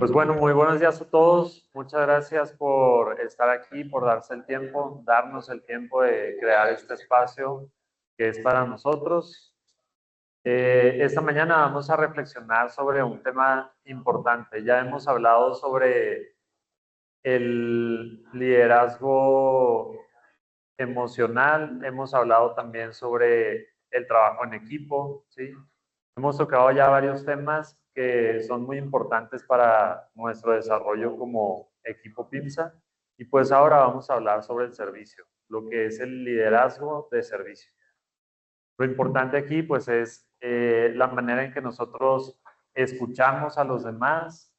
Pues bueno, muy buenos días a todos. Muchas gracias por estar aquí, por darnos el tiempo de crear este espacio que es para nosotros. Esta mañana vamos a reflexionar sobre un tema importante. Ya hemos hablado sobre el liderazgo emocional, hemos hablado también sobre el trabajo en equipo, ¿sí? Hemos tocado ya varios temas que son muy importantes para nuestro desarrollo como equipo PIMSA y pues ahora vamos a hablar sobre el servicio, lo que es el liderazgo de servicio. Lo importante aquí pues es la manera en que nosotros escuchamos a los demás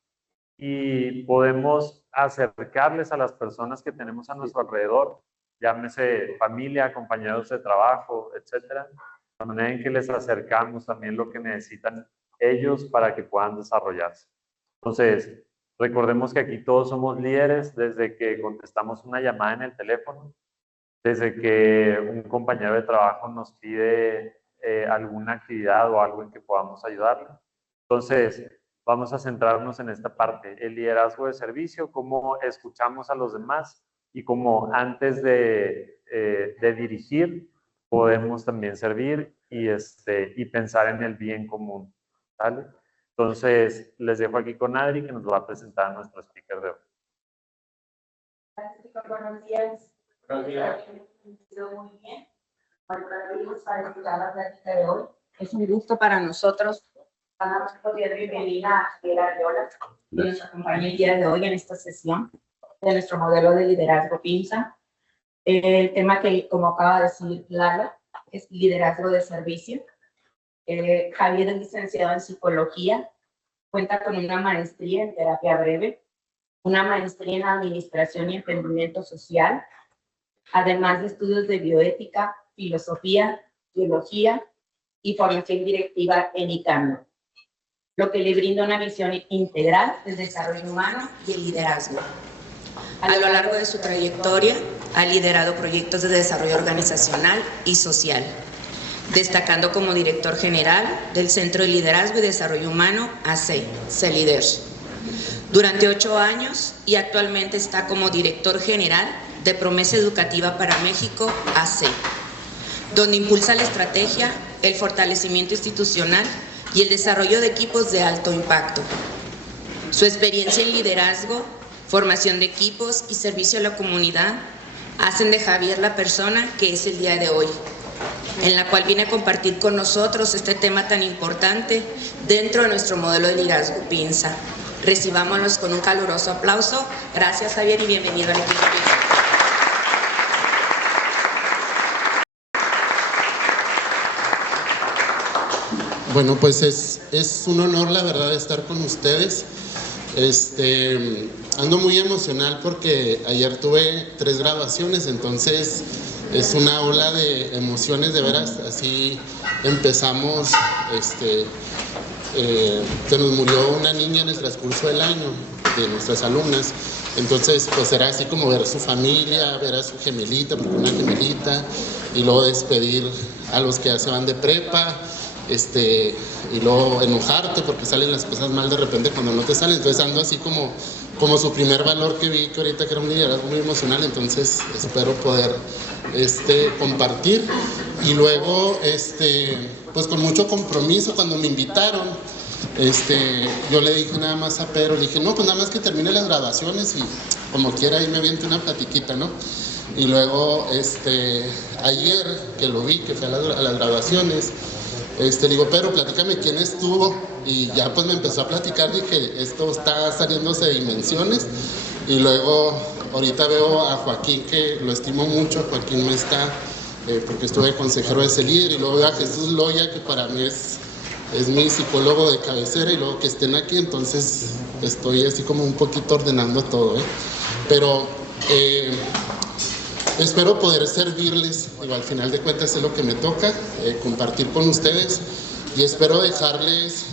y podemos acercarles a las personas que tenemos a nuestro alrededor, llámese familia, compañeros de trabajo, etcétera, la manera en que les acercamos también lo que necesitan ellos para que puedan desarrollarse. Entonces, recordemos que aquí todos somos líderes desde que contestamos una llamada en el teléfono, desde que un compañero de trabajo nos pide alguna actividad o algo en que podamos ayudarle. Entonces, vamos a centrarnos en esta parte, el liderazgo de servicio, cómo escuchamos a los demás y cómo antes de dirigir podemos también servir y pensar en el bien común, ¿vale? Entonces, les dejo aquí con Adri, que nos va a presentar a nuestro speaker de hoy. Buenos días. Buenos días. Muy bien. Para escuchar la plática de hoy. Es un gusto para nosotros. Vamos a poder bienvenida a Javier Arreola, que nos acompaña el día de hoy en esta sesión de nuestro modelo de liderazgo PIMSA. El tema que, como acaba de decir Lala, es liderazgo de servicio. Javier es licenciado en psicología, cuenta con una maestría en terapia breve, una maestría en administración y emprendimiento social, además de estudios de bioética, filosofía, biología y formación directiva en ICANN, lo que le brinda una visión integral del desarrollo humano y el liderazgo. A lo largo de su trayectoria, ha liderado proyectos de desarrollo organizacional y social, destacando como director general del Centro de Liderazgo y Desarrollo Humano, AC, CELIDER, durante 8 años, y actualmente está como director general de Promesa Educativa para México, AC, donde impulsa la estrategia, el fortalecimiento institucional y el desarrollo de equipos de alto impacto. Su experiencia en liderazgo, formación de equipos y servicio a la comunidad hacen de Javier la persona que es el día de hoy, en la cual viene a compartir con nosotros este tema tan importante dentro de nuestro modelo de liderazgo PIMSA. Recibámonos con un caluroso aplauso. Gracias, Javier, y bienvenido al equipo PIMSA. Bueno, pues es un honor, la verdad, estar con ustedes. Ando muy emocional porque ayer tuve 3 graduaciones, entonces es una ola de emociones, de veras. Así empezamos, se nos murió una niña en el transcurso del año, de nuestras alumnas. Entonces, pues era así como ver a su familia, ver a su gemelita, porque una gemelita, y luego despedir a los que ya se van de prepa, y luego enojarte porque salen las cosas mal de repente cuando no te salen. Entonces ando así como su primer valor que vi, que ahorita que era un liderazgo muy emocional. Entonces espero poder compartir, y luego pues con mucho compromiso. Cuando me invitaron, yo le dije nada más a Pedro, le dije, no, pues nada más que termine las graduaciones y como quiera ahí me aviente una platiquita, ¿no? Y luego ayer que lo vi, que fue a las graduaciones, le digo, Pedro, platícame quién estuvo, y ya pues me empezó a platicar. Dije, esto está saliéndose de dimensiones. Y luego ahorita veo a Joaquín, que lo estimo mucho. Joaquín me está, porque estuve consejero de CELIDER, y luego veo a Jesús Loya, que para mí es mi psicólogo de cabecera, y luego que estén aquí. Entonces estoy así como un poquito ordenando todo, pero espero poder servirles. Digo, al final de cuentas es lo que me toca, compartir con ustedes, y espero dejarles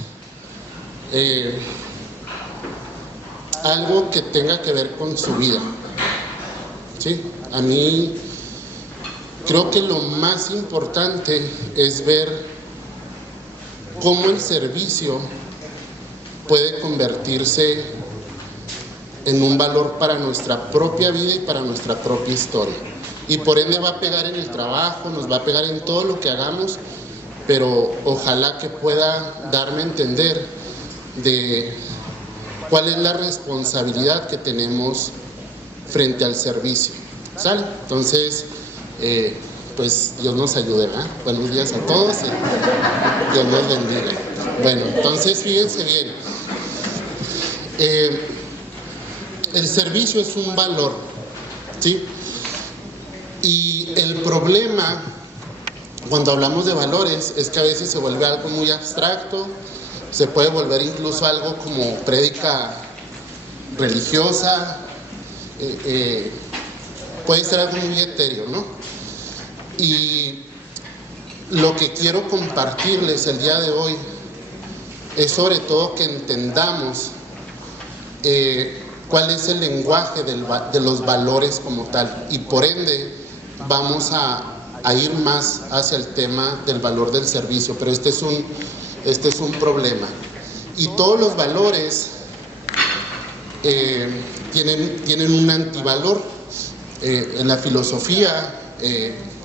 algo que tenga que ver con su vida, ¿sí? A mí creo que lo más importante es ver cómo el servicio puede convertirse en un valor para nuestra propia vida y para nuestra propia historia. Y por ende va a pegar en el trabajo, nos va a pegar en todo lo que hagamos, pero ojalá que pueda darme a entender de cuál es la responsabilidad que tenemos frente al servicio. ¿Sale? Entonces, pues Dios nos ayude, ¿verdad? Buenos días a todos y Dios nos bendiga. Bueno, entonces fíjense bien. El servicio es un valor, ¿sí? Y el problema cuando hablamos de valores es que a veces se vuelve algo muy abstracto, se puede volver incluso algo como prédica religiosa, puede ser algo muy etéreo, ¿no? Y lo que quiero compartirles el día de hoy es sobre todo que entendamos cuál es el lenguaje de los valores como tal, y por ende vamos a ir más hacia el tema del valor del servicio, pero este es un problema. Y todos los valores tienen un antivalor. En la filosofía,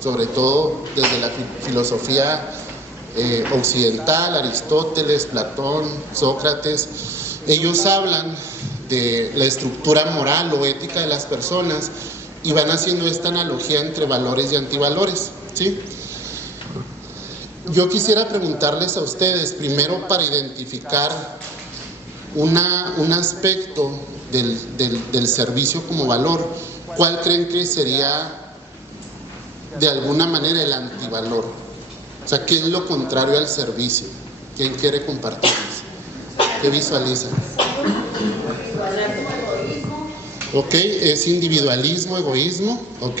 sobre todo desde la filosofía occidental, Aristóteles, Platón, Sócrates, ellos hablan de la estructura moral o ética de las personas y van haciendo esta analogía entre valores y antivalores, ¿sí? Yo quisiera preguntarles a ustedes, primero para identificar un aspecto del servicio como valor, ¿cuál creen que sería de alguna manera el antivalor? O sea, ¿qué es lo contrario al servicio? ¿Quién quiere compartirnos? ¿Qué visualizan? Ok, es individualismo, egoísmo, ok.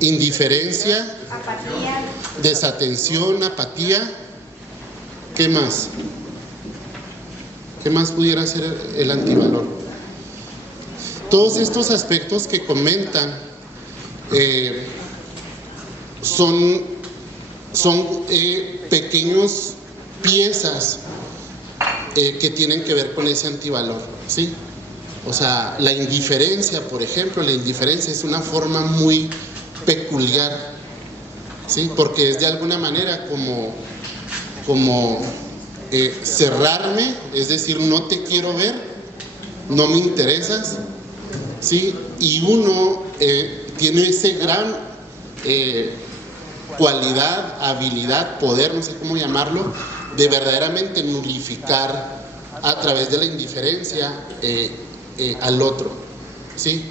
Indiferencia, Apatía. Desatención, apatía. ¿Qué más? ¿Qué más pudiera ser el antivalor? Todos estos aspectos que comentan son pequeños piezas que tienen que ver con ese antivalor, ¿sí? O sea, la indiferencia, por ejemplo, la indiferencia es una forma muy peculiar, ¿sí? Porque es de alguna manera como cerrarme, es decir, no te quiero ver, no me interesas, ¿sí? Y uno tiene ese gran cualidad, habilidad, poder, no sé cómo llamarlo, de verdaderamente nulificar a través de la indiferencia al otro, ¿sí?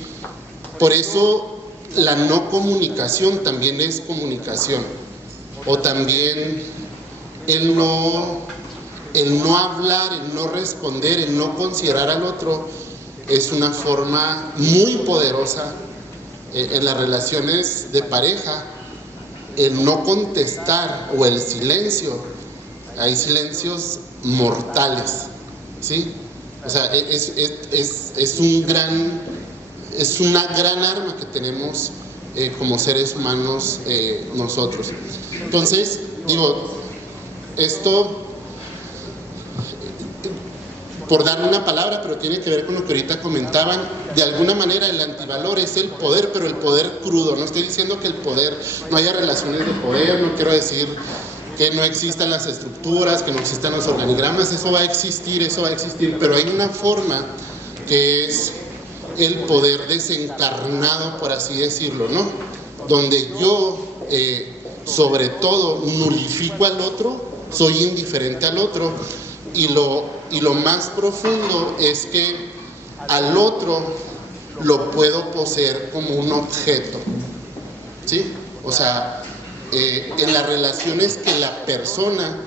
Por eso la no comunicación también es comunicación, o también el no hablar, el no responder, el no considerar al otro es una forma muy poderosa en las relaciones de pareja. El no contestar o el silencio, hay silencios mortales, ¿sí? O sea, es una gran arma que tenemos como seres humanos nosotros. Entonces, digo, esto por darle una palabra, pero tiene que ver con lo que ahorita comentaban. De alguna manera el antivalor es el poder, pero el poder crudo. No estoy diciendo que el poder, no haya relaciones de poder, no quiero decir que no existan las estructuras, que no existan los organigramas, eso va a existir, pero hay una forma que es el poder desencarnado, por así decirlo, ¿no? Donde yo, sobre todo, nulifico al otro, soy indiferente al otro, y lo más profundo es que al otro lo puedo poseer como un objeto, ¿sí? O sea, en las relaciones que la persona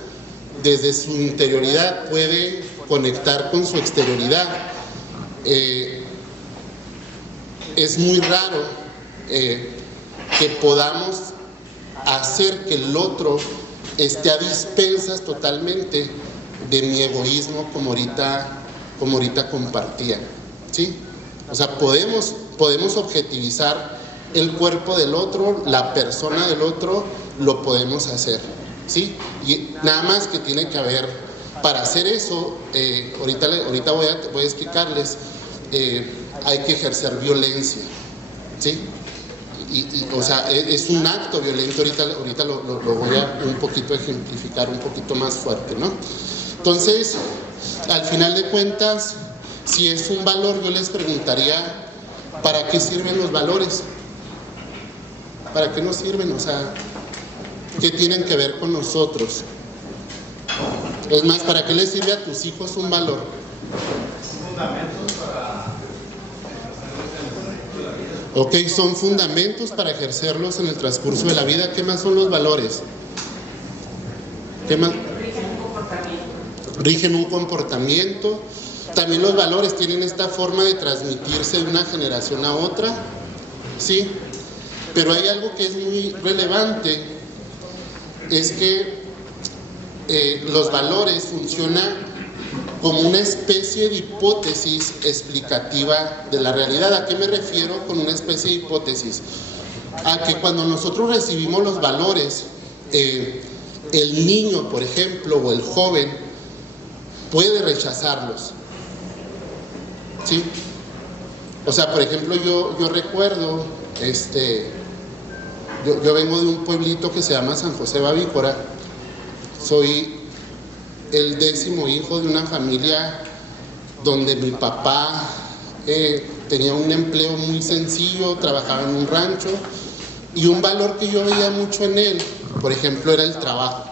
desde su interioridad puede conectar con su exterioridad, es muy raro que podamos hacer que el otro esté a dispensas totalmente de mi egoísmo, como ahorita compartía, ¿sí? O sea, podemos objetivizar el cuerpo del otro, la persona del otro, lo podemos hacer, ¿sí? Y nada más que tiene que haber, para hacer eso, ahorita voy a explicarles, hay que ejercer violencia, ¿sí? O sea, es un acto violento. Ahorita lo voy a un poquito ejemplificar un poquito más fuerte, ¿no? Entonces, al final de cuentas, si es un valor, yo les preguntaría, ¿para qué sirven los valores? ¿Para qué nos sirven? O sea, ¿qué tienen que ver con nosotros? Es más, ¿para qué les sirve a tus hijos un valor? Ok, son fundamentos para ejercerlos en el transcurso de la vida. ¿Qué más son los valores? ¿Qué más? Rigen un comportamiento. También los valores tienen esta forma de transmitirse de una generación a otra, ¿sí? Pero hay algo que es muy relevante, es que los valores funcionan como una especie de hipótesis explicativa de la realidad. ¿A qué me refiero con una especie de hipótesis? A que cuando nosotros recibimos los valores, el niño, por ejemplo, o el joven, puede rechazarlos, ¿sí? O sea, por ejemplo, yo recuerdo, yo vengo de un pueblito que se llama San José Bavícora. Soy el 10º hijo de una familia donde mi papá tenía un empleo muy sencillo, trabajaba en un rancho, y un valor que yo veía mucho en él, por ejemplo, era el trabajo,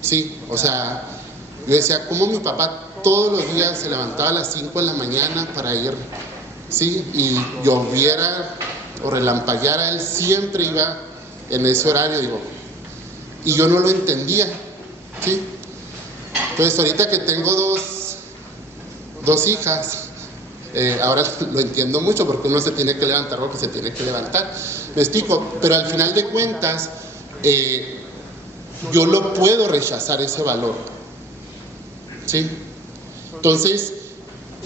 ¿sí? O sea, yo decía, ¿cómo mi papá todos los días se levantaba a las 5 de la mañana para ir, ¿sí? Y lloviera o relampagueara, él siempre iba en ese horario, digo, y yo no lo entendía, ¿sí? Entonces, ahorita que tengo dos hijas, ahora lo entiendo mucho, porque uno se tiene que levantar porque se tiene que levantar, me explico, pero al final de cuentas, yo lo puedo rechazar ese valor, ¿sí? Entonces,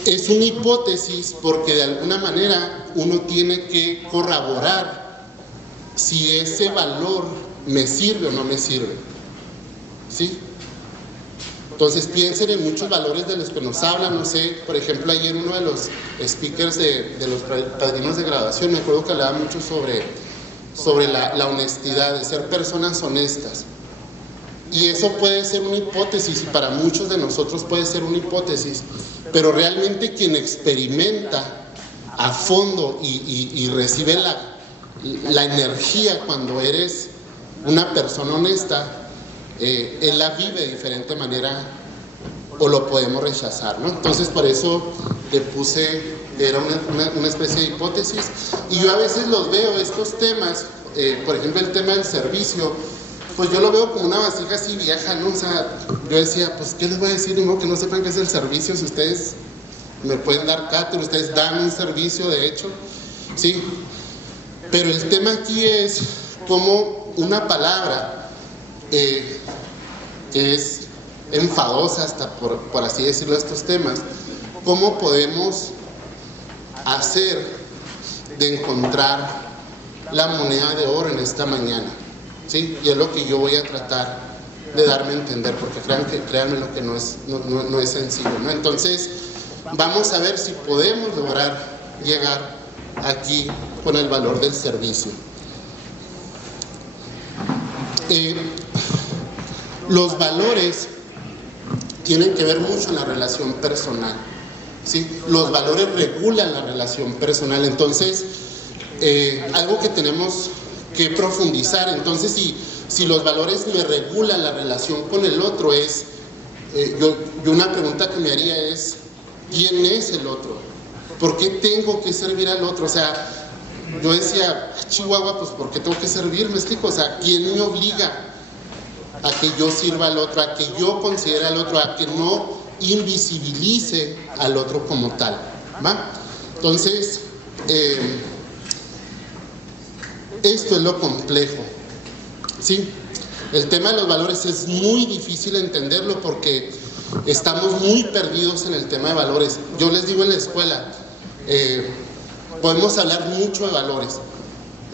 es una hipótesis porque de alguna manera uno tiene que corroborar si ese valor me sirve o no me sirve, ¿sí? Entonces piensen en muchos valores de los que nos hablan, no sé, por ejemplo, ayer uno de los speakers de los padrinos de graduación, me acuerdo que hablaba mucho sobre la honestidad, de ser personas honestas. Y eso puede ser una hipótesis, y para muchos de nosotros puede ser una hipótesis, pero realmente quien experimenta a fondo y recibe la energía cuando eres una persona honesta, él la vive de diferente manera, o lo podemos rechazar, ¿no? Entonces, por eso le puse, era una especie de hipótesis, y yo a veces los veo, estos temas, por ejemplo, el tema del servicio, pues yo lo veo como una vasija así vieja, ¿no? O sea, yo decía, pues, ¿qué les voy a decir? Ni modo que no sepan qué es el servicio, si ustedes me pueden dar cátedra, ustedes dan un servicio, de hecho, ¿sí? Pero el tema aquí es como una palabra que es enfadosa hasta por así decirlo, estos temas, ¿cómo podemos hacer de encontrar la moneda de oro en esta mañana? ¿Sí? Y es lo que yo voy a tratar de darme a entender, porque créanme lo que no es sencillo, ¿no? Entonces, vamos a ver si podemos lograr llegar aquí con el valor del servicio. Los valores tienen que ver mucho en la relación personal, ¿sí? Los valores regulan la relación personal. Entonces, algo que tenemos que profundizar. Entonces, si los valores me regulan la relación con el otro, es yo una pregunta que me haría es, ¿quién es el otro? ¿Por qué tengo que servir al otro? O sea, yo decía, Chihuahua, pues ¿por qué tengo que servir? ¿Me explico? O sea, ¿quién me obliga a que yo sirva al otro, a que yo considere al otro, a que no invisibilice al otro como tal? ¿Va? Entonces, esto es lo complejo, ¿sí? El tema de los valores es muy difícil entenderlo porque estamos muy perdidos en el tema de valores. Yo les digo en la escuela, podemos hablar mucho de valores.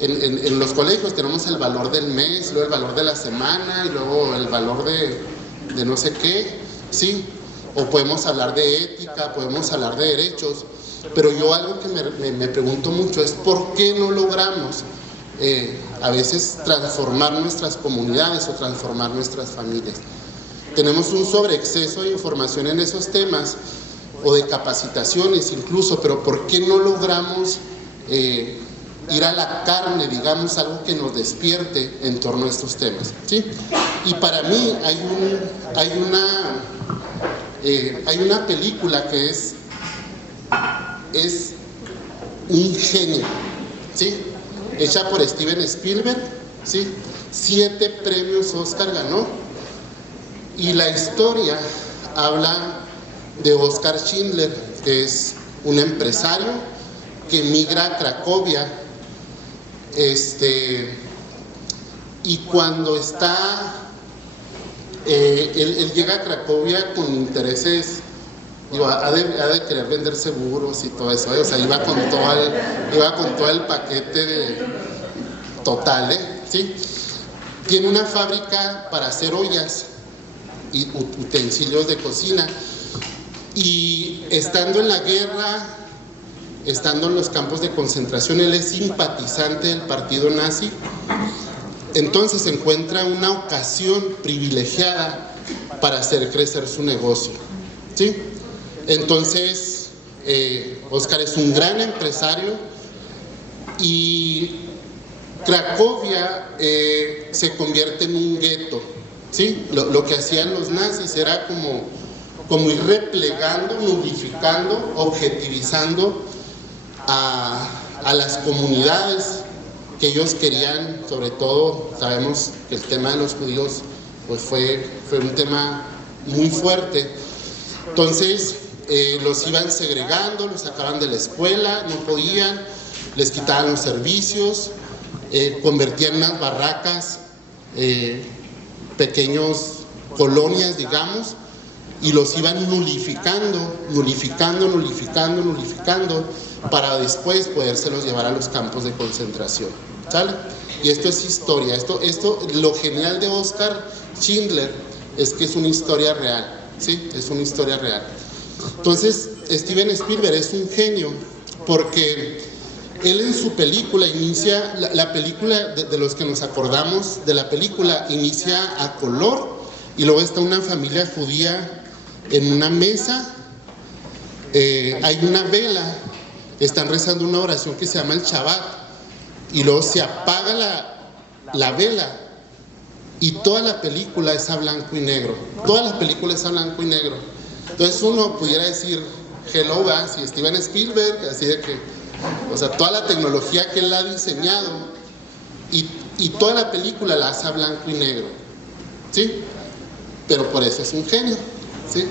En los colegios tenemos el valor del mes, luego el valor de la semana, y luego el valor de no sé qué, ¿sí? O podemos hablar de ética, podemos hablar de derechos, Pero yo algo que me pregunto mucho es ¿por qué no logramos a veces transformar nuestras comunidades o transformar nuestras familias? Tenemos un sobreexceso de información en esos temas o de capacitaciones incluso, pero ¿por qué no logramos ir a la carne, digamos, algo que nos despierte en torno a estos temas? ¿Sí? Y para mí hay una película que es un genio, ¿sí? Hecha por Steven Spielberg, ¿sí? 7 premios Oscar ganó, y la historia habla de Oskar Schindler, que es un empresario que migra a Cracovia, y cuando él llega a Cracovia con intereses, ha de querer vender seguros y todo eso, o sea, iba con todo el paquete total, ¿sí? Tiene una fábrica para hacer ollas y utensilios de cocina, y estando en la guerra, estando en los campos de concentración, él es simpatizante del partido nazi. Entonces encuentra una ocasión privilegiada para hacer crecer su negocio, ¿sí? Entonces Oskar es un gran empresario, y Cracovia se convierte en un gueto, ¿sí? Lo que hacían los nazis era como ir replegando, nulificando, objetivizando a las comunidades que ellos querían. Sobre todo sabemos que el tema de los judíos pues fue un tema muy fuerte. Entonces los iban segregando, los sacaban de la escuela, no podían, les quitaban los servicios, convertían en unas barracas, pequeños colonias, digamos, y los iban nulificando, para después podérselos llevar a los campos de concentración, ¿sale? Y esto es historia. Lo genial de Oskar Schindler es que es una historia real, ¿sí? Es una historia real. Entonces, Steven Spielberg es un genio, porque él en su película inicia, la película de los que nos acordamos de la película, inicia a color, y luego está una familia judía en una mesa, hay una vela, están rezando una oración que se llama el Shabbat, y luego se apaga la vela, y toda la película es a blanco y negro. Entonces uno pudiera decir, hello, si Steven Spielberg, así de que, o sea, toda la tecnología que él ha diseñado, y toda la película la hace a blanco y negro, ¿sí? Pero por eso es un genio, ¿sí?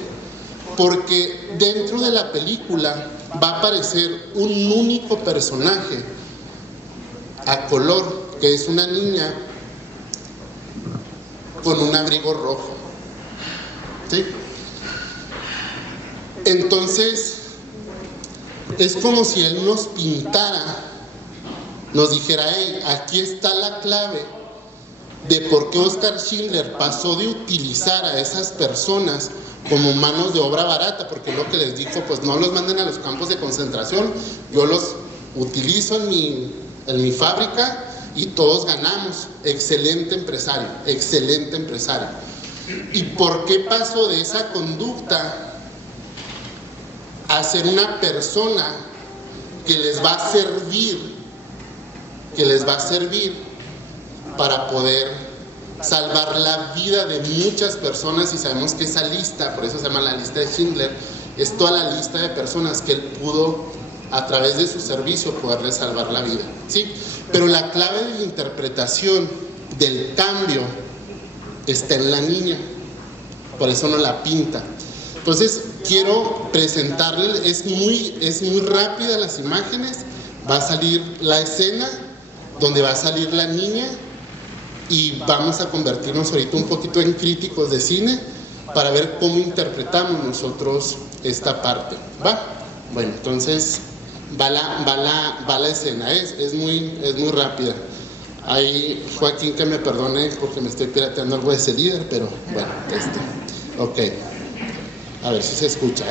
Porque dentro de la película va a aparecer un único personaje a color, que es una niña con un abrigo rojo, ¿sí? Entonces es como si él nos pintara, nos dijera, hey, aquí está la clave de por qué Oskar Schindler pasó de utilizar a esas personas como manos de obra barata, porque lo que les dijo, pues no los manden a los campos de concentración, yo los utilizo en mi fábrica y todos ganamos. Excelente empresario. ¿Y por qué pasó de esa conducta a ser una persona que les va a servir para poder salvar la vida de muchas personas? Y sabemos que esa lista, por eso se llama la lista de Schindler, es toda la lista de personas que él pudo, a través de su servicio, poderle salvar la vida, ¿sí? Pero la clave de la interpretación del cambio está en la niña, por eso no la pinta. Entonces quiero presentarles, es muy rápida las imágenes, va a salir la escena donde va a salir la niña, y vamos a convertirnos ahorita un poquito en críticos de cine para ver cómo interpretamos nosotros esta parte, ¿va? Bueno, entonces va la escena, es muy rápida. Ahí Joaquín que me perdone porque me estoy pirateando algo de ese líder, pero bueno, ok, a ver si se escucha,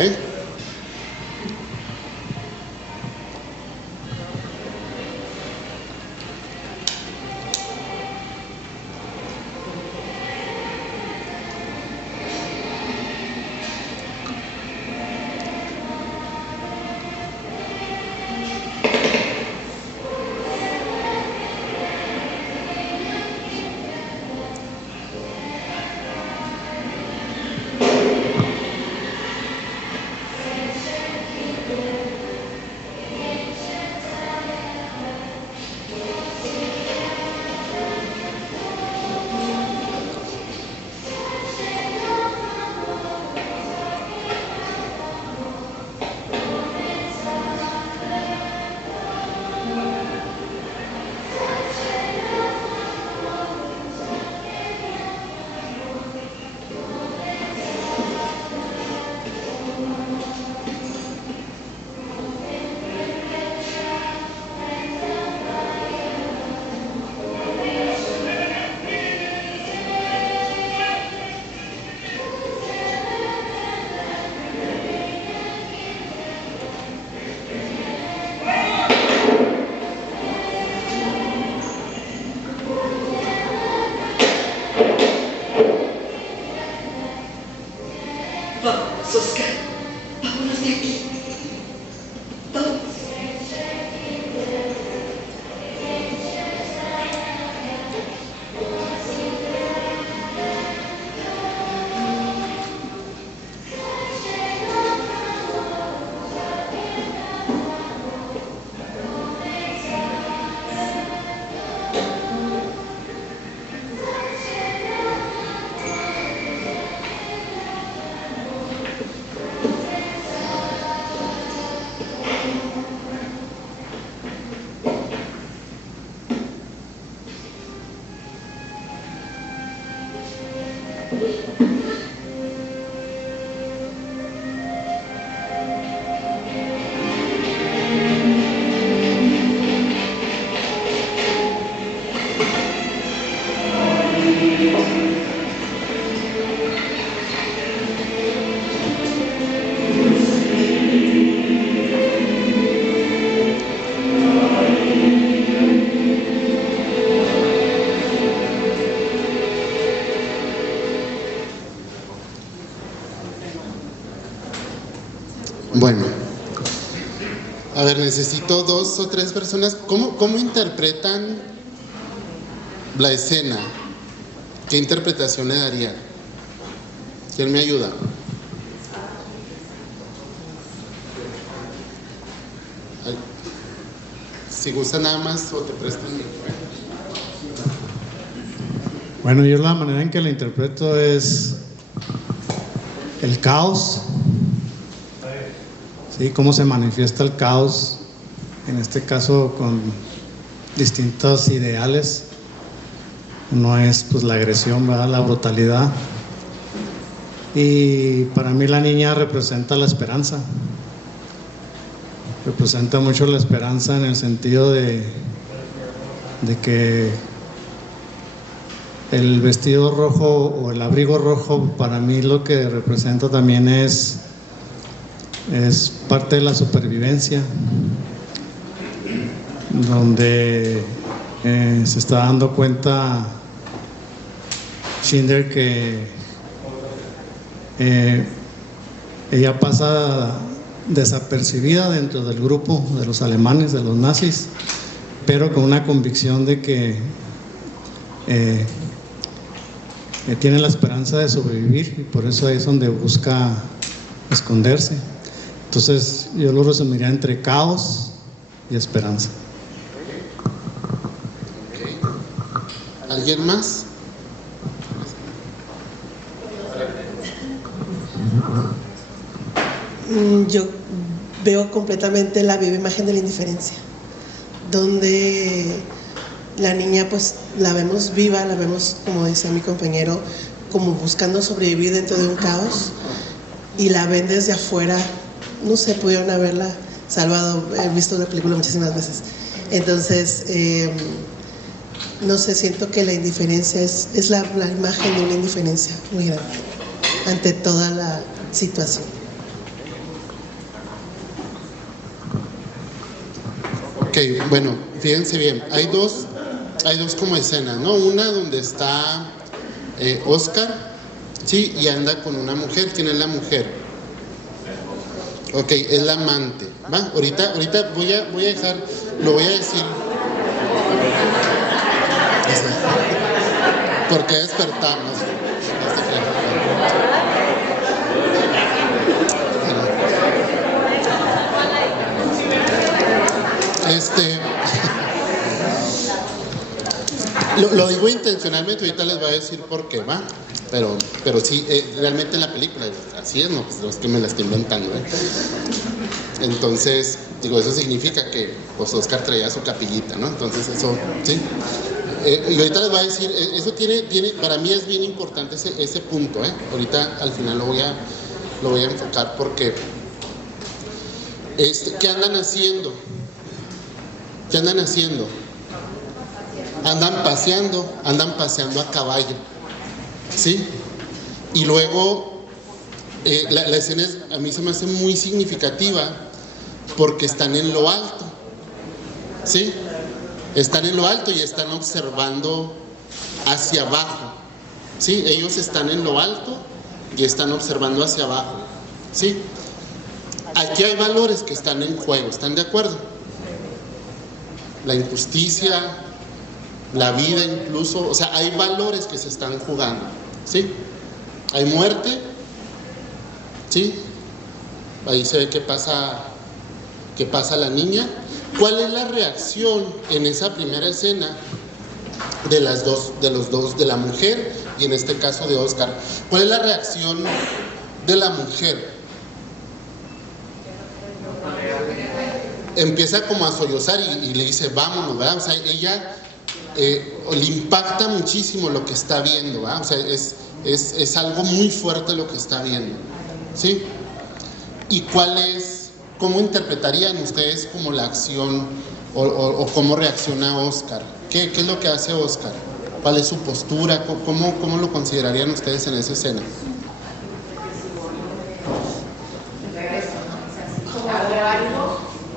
Bueno, a ver, necesito 2 o 3 personas. ¿Cómo interpretan la escena? ¿Qué interpretación le darían? ¿Quién me ayuda? Ay, si gusta nada más o te presto un micrófono. Bueno, yo la manera en que la interpreto es el caos. ¿Sí? Cómo se manifiesta el caos, en este caso con distintos ideales. Uno es pues la agresión, ¿verdad? La brutalidad, y para mí la niña representa la esperanza, representa mucho la esperanza en el sentido de que el vestido rojo o el abrigo rojo para mí lo que representa también es parte de la supervivencia, donde se está dando cuenta Schindler que ella pasa desapercibida dentro del grupo de los alemanes, de los nazis, pero con una convicción de que tiene la esperanza de sobrevivir, y por eso es donde busca esconderse. Entonces yo lo resumiría entre caos y esperanza. ¿Alguien más? Yo veo completamente la viva imagen de la indiferencia, donde la niña pues la vemos viva, la vemos, como decía mi compañero, como buscando sobrevivir dentro de un caos, y la ven desde afuera. No sé, pudieron haberla salvado, he visto la película muchísimas veces. Entonces, no sé, siento que la indiferencia es la imagen de una indiferencia muy grande ante toda la situación. Ok, bueno, fíjense bien, hay dos como escenas, ¿no? Una donde está Oscar, sí, y anda con una mujer. ¿Quién es la mujer? Ok, es la amante, ¿va? Ahorita voy a dejar, lo voy a decir. ¿Por qué despertamos? Lo digo intencionalmente, ahorita les voy a decir por qué, ¿va? Pero sí, realmente en la película, así es, no, pues los que me la estoy inventando, ¿eh? Entonces, digo, eso significa que pues Oscar traía su capillita, ¿no? Entonces eso, sí. Y ahorita les voy a decir, eso tiene, para mí es bien importante ese punto, ¿eh? Ahorita al final lo voy a enfocar porque, ¿qué andan haciendo? ¿Qué andan haciendo? Andan paseando a caballo, ¿sí? Y luego la escena a mí se me hace muy significativa porque están en lo alto, ¿sí? Están en lo alto y están observando hacia abajo, ¿sí? Ellos están en lo alto y están observando hacia abajo, ¿sí? Aquí hay valores que están en juego, ¿están de acuerdo? La injusticia, la vida incluso, o sea, hay valores que se están jugando, ¿sí? Hay muerte, ¿sí? Ahí se ve que pasa la niña. ¿Cuál es la reacción en esa primera escena de los dos, de la mujer y en este caso de Oscar? ¿Cuál es la reacción de la mujer? Empieza como a sollozar y le dice, vámonos, ¿verdad? O sea, ella le impacta muchísimo lo que está viendo, ¿verdad? O sea, Es algo muy fuerte lo que está viendo, ¿sí? ¿Y cómo interpretarían ustedes como la acción o cómo reacciona Oscar? ¿Qué es lo que hace Oscar? ¿Cuál es su postura? ¿Cómo lo considerarían ustedes en esa escena?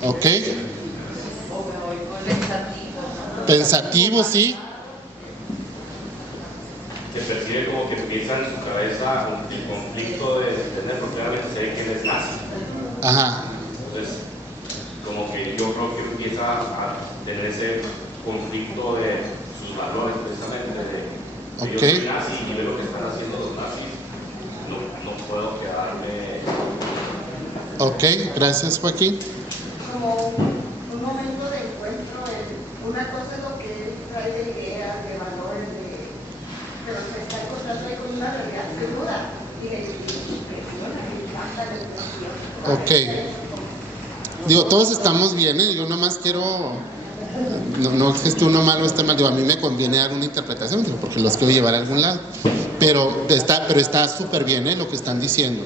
Ok. Pensativo, sí. Se percibe como que empieza en su cabeza el conflicto de entender, porque realmente se ve que él es nazi. Ajá. Entonces, como que yo creo que empieza a tener ese conflicto de sus valores, precisamente, de yo soy nazi y de lo que están haciendo los nazis, no puedo quedarme. Ok, gracias, Joaquín. Como un momento de encuentro, una cosa es lo que él trae de ideas, de valores, pero se está encontrando ahí con una realidad cruda y le impresiona, le encanta la expresión. Ok. Digo, todos estamos bien, ¿eh? Yo nomás quiero, no es que esté uno malo o esté mal, digo, a mí me conviene dar una interpretación, digo, porque los quiero llevar a algún lado, pero está súper bien, ¿eh? Lo que están diciendo.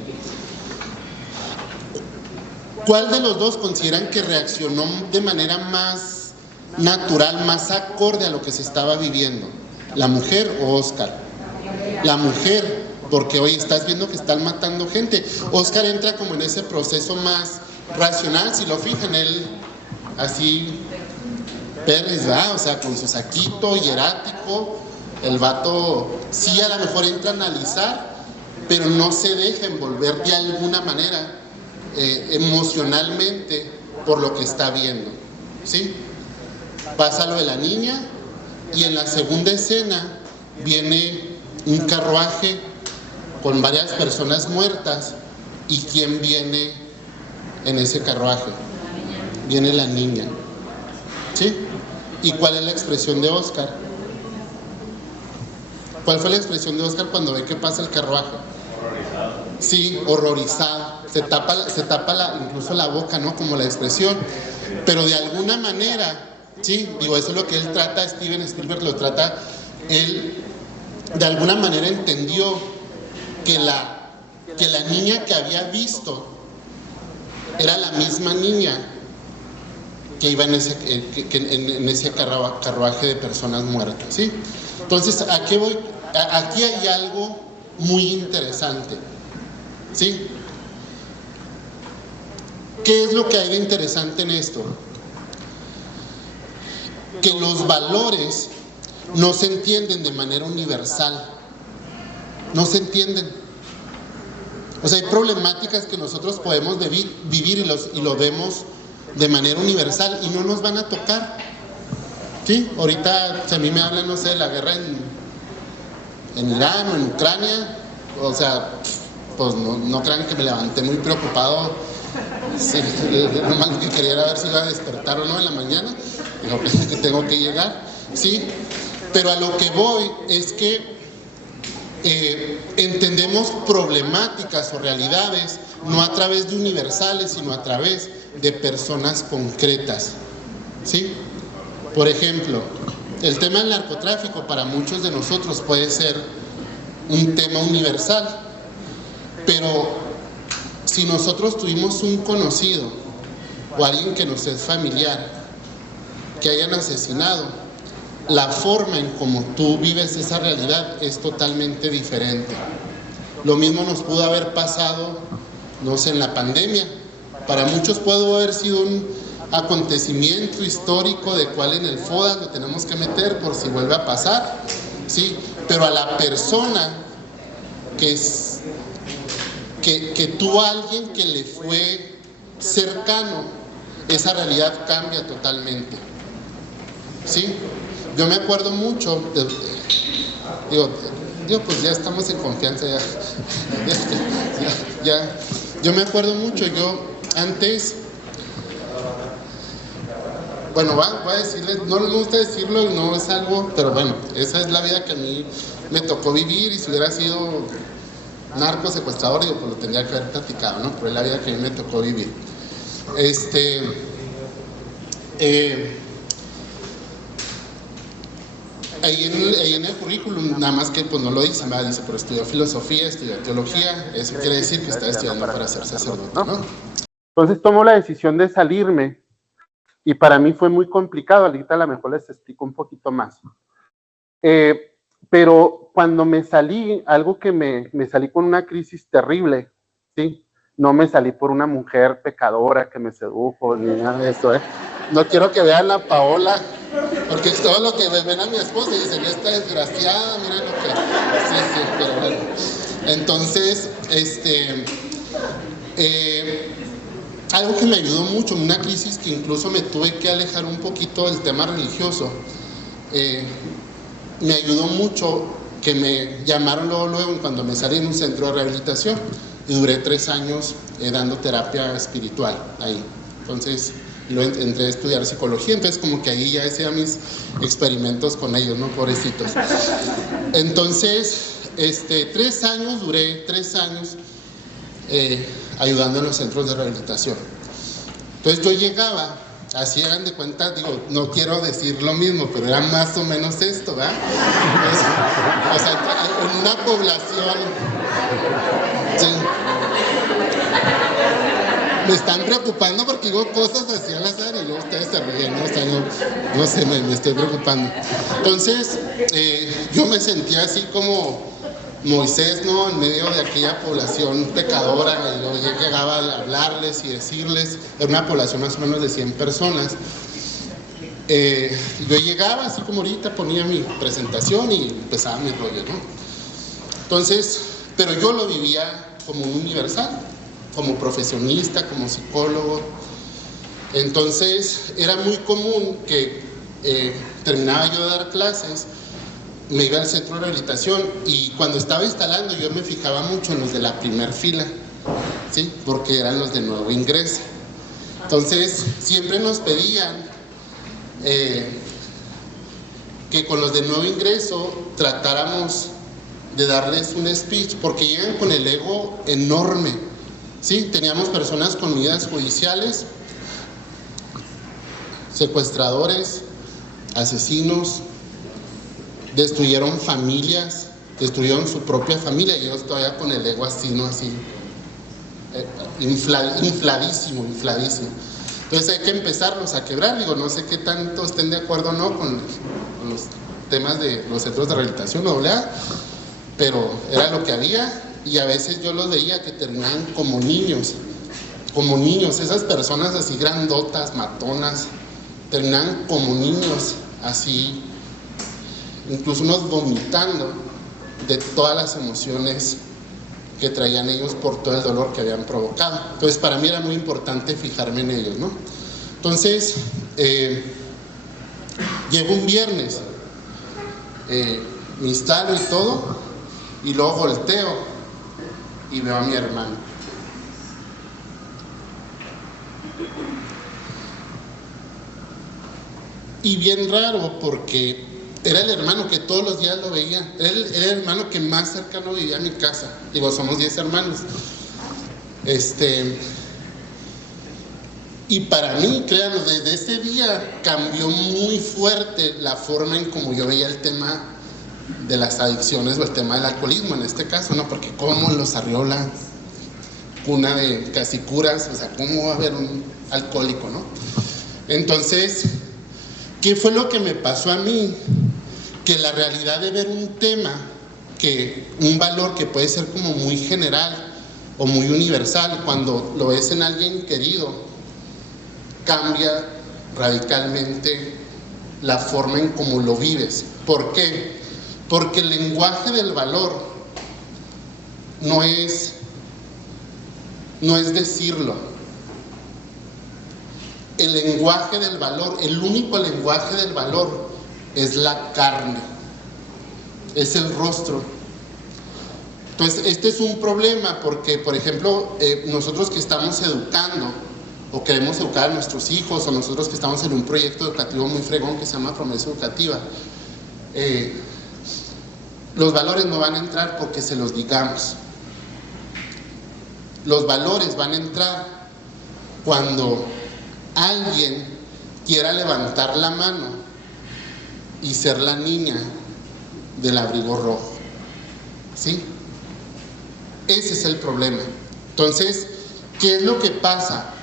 ¿Cuál de los dos consideran que reaccionó de manera más natural, más acorde a lo que se estaba viviendo? ¿La mujer o Oscar? La mujer, porque hoy estás viendo que están matando gente. Oscar entra como en ese proceso más racional, si lo fijan, él así, Pérez, ¿verdad? O sea, con su saquito, hierático, el vato sí a lo mejor entra a analizar, pero no se deja envolver de alguna manera emocionalmente por lo que está viendo, ¿sí? Pasa lo de la niña y en la segunda escena viene un carruaje con varias personas muertas. ¿Y quién viene en ese carruaje? Viene la niña, ¿sí? ¿Y cuál es la expresión de Oscar? ¿Cuál fue la expresión de Oscar cuando ve que pasa el carruaje? Horrorizado. Sí, horrorizado. Se tapa incluso la boca, ¿no? Como la expresión. Pero de alguna manera, sí, digo, eso es lo que él trata, Steven Spielberg lo trata, él de alguna manera entendió que la niña que había visto era la misma niña que iba en ese carruaje de personas muertas, ¿sí? Entonces, ¿a qué voy? Aquí hay algo muy interesante, ¿sí? ¿Qué es lo que hay de interesante en esto? Que los valores no se entienden de manera universal, no se entienden. O sea, hay problemáticas que nosotros podemos vivir y lo vemos de manera universal y no nos van a tocar, ¿sí? Ahorita, si a mí me hablan, no sé, de la guerra en Irán o en Ucrania, o sea, pues no crean que me levanté muy preocupado. Sí, lo más que quería era ver si iba a despertar o no en la mañana, digo que tengo que llegar, ¿sí? Pero a lo que voy es que entendemos problemáticas o realidades no a través de universales, sino a través de personas concretas, ¿sí? Por ejemplo, el tema del narcotráfico para muchos de nosotros puede ser un tema universal, pero si nosotros tuvimos un conocido o alguien que nos es familiar que hayan asesinado, la forma en cómo tú vives esa realidad es totalmente diferente. Lo mismo nos pudo haber pasado, no sé, en la pandemia. Para muchos pudo haber sido un acontecimiento histórico de cual en el FODAS lo tenemos que meter por si vuelve a pasar, ¿sí? Pero a la persona que tuvo a alguien que le fue cercano, esa realidad cambia totalmente, ¿sí? Yo me acuerdo mucho, digo, pues ya estamos en confianza, ya. Yo me acuerdo mucho, yo antes, bueno, voy a decirles, no me gusta decirlo y no es algo, pero bueno, esa es la vida que a mí me tocó vivir, y si hubiera sido narco secuestrador, digo, pues lo tendría que haber platicado, ¿no? Pero es la vida que a mí me tocó vivir. ahí en el currículum, nada más que pues no lo dice, dice, pero estudió filosofía, estudió teología, eso quiere decir que está estudiando para ser sacerdote, ¿no? Entonces tomo la decisión de salirme y para mí fue muy complicado, ahorita a lo mejor les explico un poquito más. Pero cuando me salí, algo que me salí con una crisis terrible, ¿sí? No me salí por una mujer pecadora que me sedujo, ni nada de eso, ¿eh? No quiero que vean a Paola, porque es todo lo que ven a mi esposa y dicen, esta desgraciada, mira lo que... Sí, pero bueno. Entonces, algo que me ayudó mucho, una crisis que incluso me tuve que alejar un poquito del tema religioso, me ayudó mucho que me llamaron luego cuando me salí en un centro de rehabilitación y duré 3 años dando terapia espiritual ahí. Entonces, luego entré a estudiar psicología, entonces como que ahí ya hacía mis experimentos con ellos, ¿no? Pobrecitos. Entonces, 3 años, duré 3 años ayudando en los centros de rehabilitación. Entonces yo llegaba, así hagan de cuenta, digo, no quiero decir lo mismo, pero era más o menos esto, ¿verdad? O sea, en una población... Sí. Me están preocupando porque digo cosas así al azar y luego ustedes se ríen, ¿no? O sea, no sé, me estoy preocupando. Entonces, yo me sentía así como Moisés, ¿no? En medio de aquella población pecadora, y luego yo llegaba a hablarles y decirles, era una población más o menos de 100 personas. Yo llegaba así como ahorita, ponía mi presentación y empezaba mi rollo, ¿no? Entonces, pero yo lo vivía como un universal, como profesionista, como psicólogo. Entonces era muy común que terminaba yo de dar clases, me iba al centro de rehabilitación y cuando estaba instalando yo me fijaba mucho en los de la primera fila, ¿sí? Porque eran los de nuevo ingreso. Entonces siempre nos pedían que con los de nuevo ingreso tratáramos de darles un speech, porque llegan con el ego enorme, ¿sí? Teníamos personas con medidas judiciales, secuestradores, asesinos, destruyeron familias, destruyeron su propia familia y ellos todavía con el ego así, ¿no? Así, infladísimo. Entonces hay que empezarlos a quebrar. Digo, no sé qué tanto estén de acuerdo o no con los temas de los centros de rehabilitación o AA, pero era lo que había y a veces yo los veía que terminaban como niños, esas personas así grandotas, matonas, terminaban como niños, así, incluso unos vomitando de todas las emociones que traían ellos por todo el dolor que habían provocado. Entonces para mí era muy importante fijarme en ellos, ¿no? Entonces, llego un viernes, me instalo y todo, y luego volteo y veo a mi hermano. Y bien raro, porque era el hermano que todos los días lo veía, era el hermano que más cercano vivía a mi casa. Digo, somos 10 hermanos. Y para mí, créanlo, desde ese día cambió muy fuerte la forma en cómo yo veía el tema de las adicciones o el tema del alcoholismo en este caso, ¿no? Porque cómo los Arriola, cuna de casi curas, o sea, cómo va a haber un alcohólico, ¿no? Entonces, ¿qué fue lo que me pasó a mí? Que la realidad de ver un tema, un valor que puede ser como muy general o muy universal, cuando lo ves en alguien querido, cambia radicalmente la forma en cómo lo vives. ¿Por qué? Porque el lenguaje del valor no es decirlo. El lenguaje del valor, el único lenguaje del valor es la carne, es el rostro. Entonces, este es un problema porque, por ejemplo, nosotros que estamos educando o queremos educar a nuestros hijos, o nosotros que estamos en un proyecto educativo muy fregón que se llama Promesa Educativa, los valores no van a entrar porque se los digamos. Los valores van a entrar cuando alguien quiera levantar la mano y ser la niña del abrigo rojo, ¿sí? Ese es el problema. Entonces, ¿qué es lo que pasa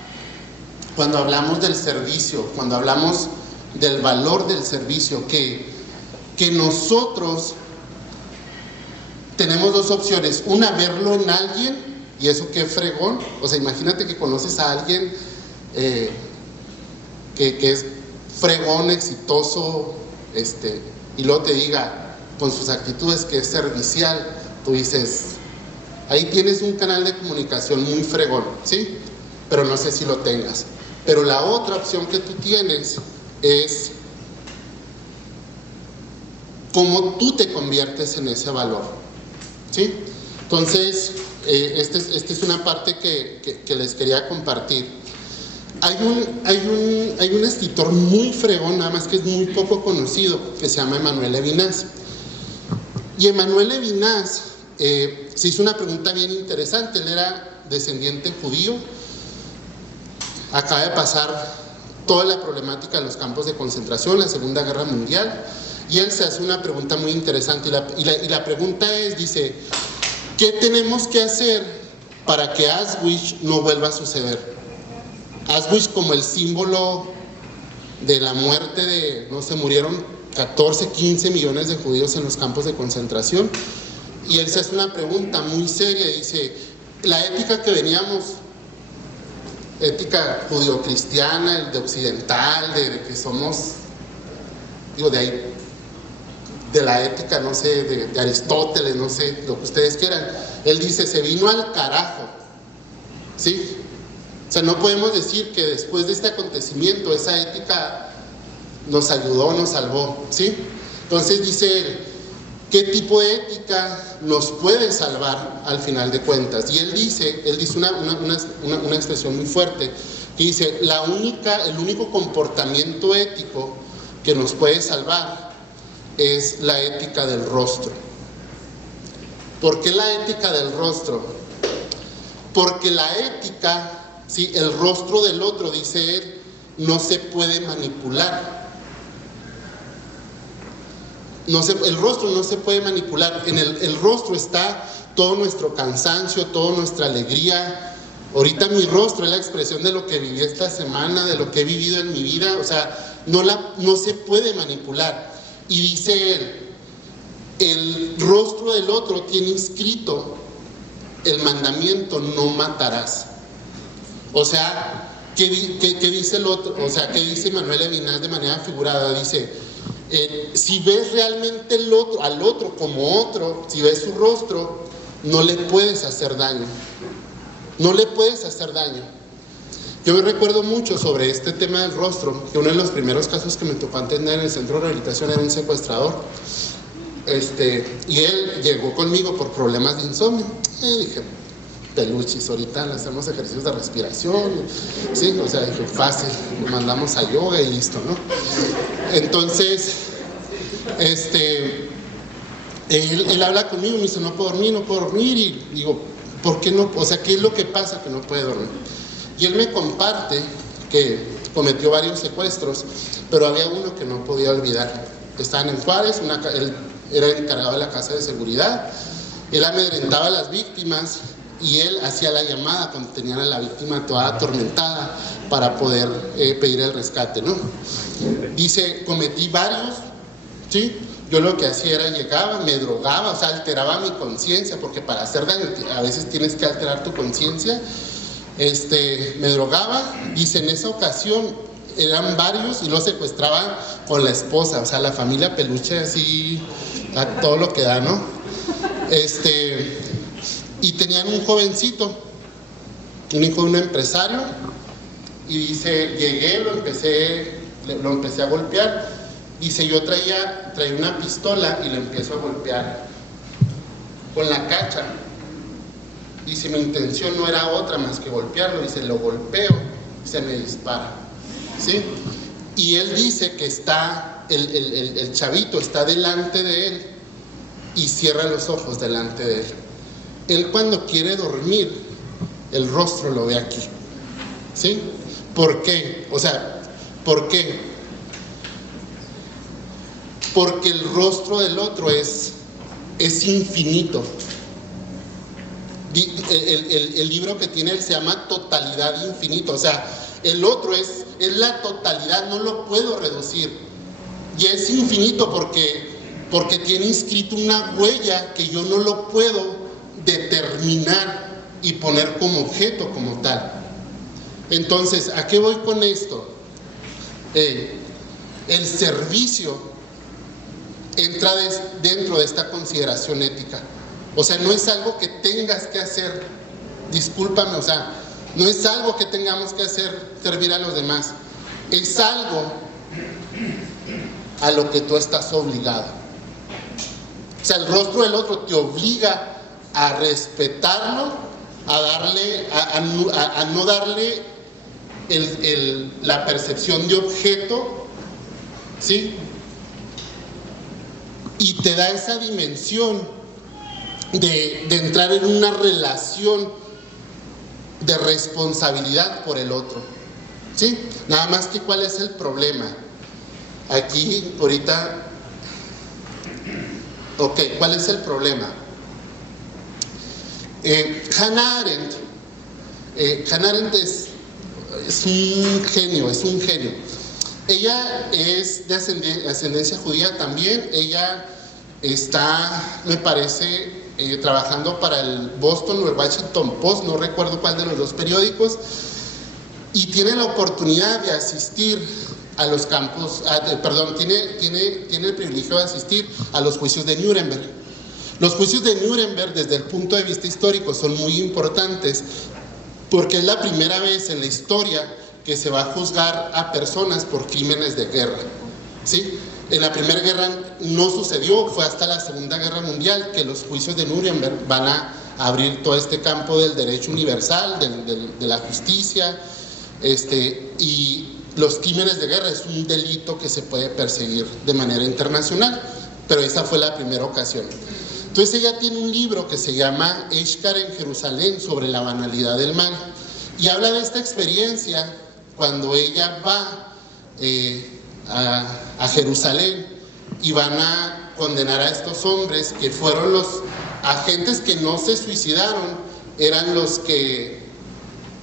cuando hablamos del servicio, cuando hablamos del valor del servicio? Que nosotros tenemos dos opciones. Una, verlo en alguien, y eso qué fregón. O sea, imagínate que conoces a alguien que es fregón, exitoso, y luego te diga con sus actitudes que es servicial. Tú dices, ahí tienes un canal de comunicación muy fregón, ¿sí? Pero no sé si lo tengas. Pero la otra opción que tú tienes es cómo tú te conviertes en ese valor, ¿sí? Entonces, esta es una parte que les quería compartir. Hay un escritor muy fregón, nada más que es muy poco conocido, que se llama Emmanuel Levinas. Y Emmanuel Levinas se hizo una pregunta bien interesante. Él era descendiente judío, acaba de pasar toda la problemática de los campos de concentración, la Segunda Guerra Mundial, y él se hace una pregunta muy interesante, y la pregunta es, dice, ¿qué tenemos que hacer para que Auschwitz no vuelva a suceder? Auschwitz como el símbolo de la muerte de, no sé, murieron 14, 15 millones de judíos en los campos de concentración, y él se hace una pregunta muy seria, dice, la ética que veníamos, ética judio-cristiana, el de occidental, de que somos, digo, de ahí, de la ética, no sé, de Aristóteles, no sé, lo que ustedes quieran, él dice, se vino al carajo, ¿sí? O sea, no podemos decir que después de este acontecimiento esa ética nos ayudó, nos salvó, ¿sí? Entonces dice él, ¿qué tipo de ética nos puede salvar al final de cuentas? Y él dice una expresión muy fuerte, que dice, el único comportamiento ético que nos puede salvar es la ética del rostro. ¿Por qué la ética del rostro? Porque la ética, ¿sí? El rostro del otro, dice él, no se puede manipular. El rostro no se puede manipular. En el rostro está todo nuestro cansancio, toda nuestra alegría. Ahorita mi rostro es la expresión de lo que viví esta semana, de lo que he vivido en mi vida. O sea, no se puede manipular. Y dice él, el rostro del otro tiene inscrito el mandamiento, no matarás. O sea, ¿qué dice el otro? O sea, ¿qué dice Emmanuel Levinas de manera figurada? Dice, si ves realmente al otro como otro, si ves su rostro, no le puedes hacer daño. No le puedes hacer daño. Yo me recuerdo mucho sobre este tema del rostro, que uno de los primeros casos que me tocó atender en el centro de rehabilitación era un secuestrador. Y él llegó conmigo por problemas de insomnio. Dije, peluchis, ahorita le hacemos ejercicios de respiración, ¿sí? O sea, dije, fácil, lo mandamos a yoga y listo, ¿no? Entonces, él habla conmigo y me dice, no puedo dormir, y digo, ¿por qué no? O sea, ¿qué es lo que pasa que no puede dormir? Y él me comparte que cometió varios secuestros, pero había uno que no podía olvidar. Estaba en Juárez, él era encargado de la casa de seguridad, él amedrentaba a las víctimas y él hacía la llamada cuando tenían a la víctima toda atormentada para poder pedir el rescate, ¿no? Dice, cometí varios, ¿sí? Yo lo que hacía era llegaba, me drogaba, o sea, alteraba mi conciencia, porque para hacer daño a veces tienes que alterar tu conciencia. Me drogaba. Dice, en esa ocasión eran varios y lo secuestraban con la esposa, o sea, la familia peluche así, a todo lo que da, ¿no? Y tenían un jovencito, un hijo de un empresario, y dice, llegué, lo empecé a golpear. Dice, yo traía una pistola y lo empiezo a golpear con la cacha. Dice, mi intención no era otra más que golpearlo. Dice, lo golpeo y se me dispara, ¿sí? Y él dice que el chavito está delante de él y cierra los ojos delante de él. Él cuando quiere dormir, el rostro lo ve aquí, ¿sí? ¿Por qué? O sea, ¿por qué? porque el rostro del otro es infinito. El libro que tiene él se llama Totalidad Infinito, o sea, el otro es la totalidad, no lo puedo reducir, y es infinito porque tiene inscrito una huella que yo no lo puedo determinar y poner como objeto, como tal. Entonces, ¿a qué voy con esto? El servicio entra dentro de esta consideración ética. O sea, no es algo que tengas que hacer, discúlpame, o sea, no es algo que tengamos que hacer, servir a los demás. Es algo a lo que tú estás obligado. O sea, el rostro del otro te obliga a respetarlo, a no darle la percepción de objeto, ¿sí? Y te da esa dimensión de entrar en una relación de responsabilidad por el otro, ¿sí? Nada más que ¿cuál es el problema? Aquí, ahorita, ok, ¿cuál es el problema? Hannah Arendt es un genio, Ella es de ascendencia judía también. Ella está, me parece, trabajando para el Boston o el Washington Post, no recuerdo cuál de los dos periódicos, y tiene la oportunidad de asistir a los campos, tiene el privilegio de asistir a los juicios de Nuremberg. Los juicios de Nuremberg, desde el punto de vista histórico, son muy importantes porque es la primera vez en la historia que se va a juzgar a personas por crímenes de guerra, ¿sí? En la Primera Guerra no sucedió, fue hasta la Segunda Guerra Mundial que los juicios de Nuremberg van a abrir todo este campo del derecho universal, de la justicia, y los crímenes de guerra es un delito que se puede perseguir de manera internacional, pero esa fue la primera ocasión. Entonces ella tiene un libro que se llama Eshkar en Jerusalén, sobre la banalidad del mal, y habla de esta experiencia cuando ella va a Jerusalén y van a condenar a estos hombres que fueron los agentes que no se suicidaron, eran los que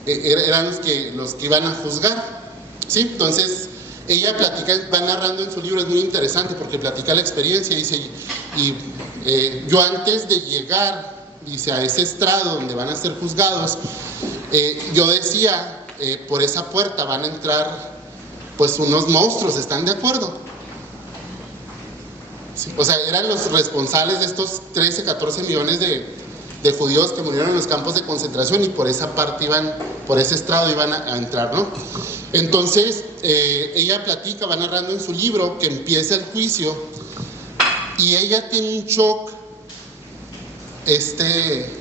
iban a juzgar, ¿sí? Entonces ella platica, va narrando en su libro, es muy interesante porque platica la experiencia, dice, yo antes de llegar, dice, a ese estrado donde van a ser juzgados, yo decía, por esa puerta van a entrar pues unos monstruos, ¿están de acuerdo? Sí, o sea, eran los responsables de estos 13, 14 millones de judíos que murieron en los campos de concentración, y por esa parte por ese estrado iban a entrar, ¿no? Entonces, ella platica, va narrando en su libro que empieza el juicio y ella tiene un shock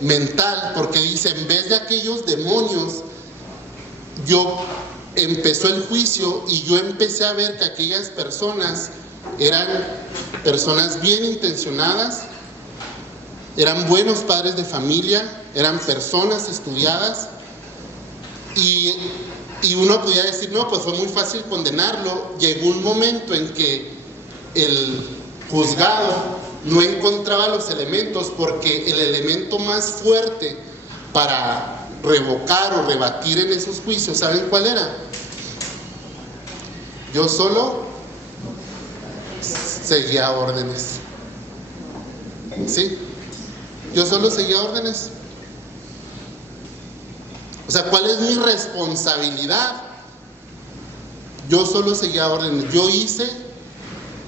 mental, porque dice, en vez de aquellos demonios, empezó el juicio y yo empecé a ver que aquellas personas eran personas bien intencionadas, eran buenos padres de familia, eran personas estudiadas, y uno podía decir, no, pues fue muy fácil condenarlo. Llegó un momento en que el juzgado no encontraba los elementos, porque el elemento más fuerte para revocar o rebatir en esos juicios, ¿saben cuál era? Yo solo seguía órdenes, ¿sí? Yo solo seguía órdenes. O sea, ¿cuál es mi responsabilidad? Yo solo seguía órdenes. Yo hice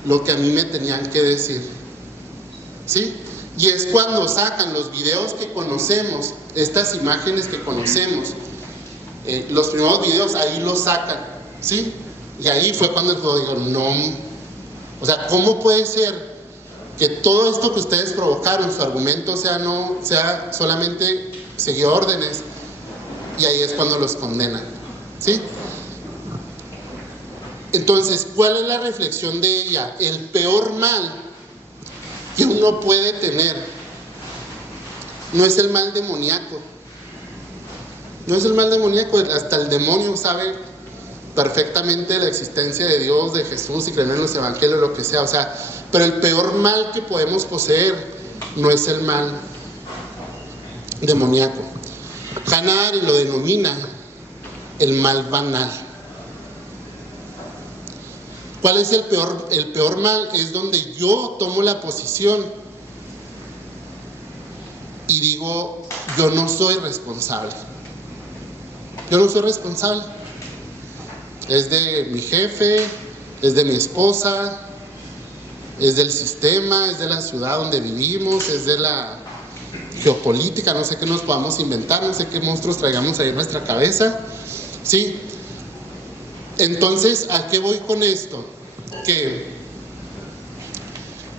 lo que a mí me tenían que decir, ¿sí? Y es cuando sacan los videos que conocemos, estas imágenes que conocemos, los primeros videos, ahí los sacan, ¿sí? Y ahí fue cuando el juego dijo, no, o sea, ¿cómo puede ser que todo esto que ustedes provocaron, su argumento sea solamente seguir órdenes? Y ahí es cuando los condenan, ¿sí? Entonces, ¿cuál es la reflexión de ella? El peor mal que uno puede tener no es el mal demoníaco. No es el mal demoníaco, hasta el demonio sabe perfectamente la existencia de Dios, de Jesús y creen en los evangelios, lo que sea, o sea, pero el peor mal que podemos poseer no es el mal demoníaco. Hannah Arendt lo denomina el mal banal. ¿Cuál es el peor mal? Es donde yo tomo la posición y digo, yo no soy responsable. Yo no soy responsable. Es de mi jefe, es de mi esposa, es del sistema, es de la ciudad donde vivimos, es de la geopolítica, no sé qué nos podamos inventar, no sé qué monstruos traigamos ahí en nuestra cabeza, ¿sí? Entonces, ¿a qué voy con esto? Que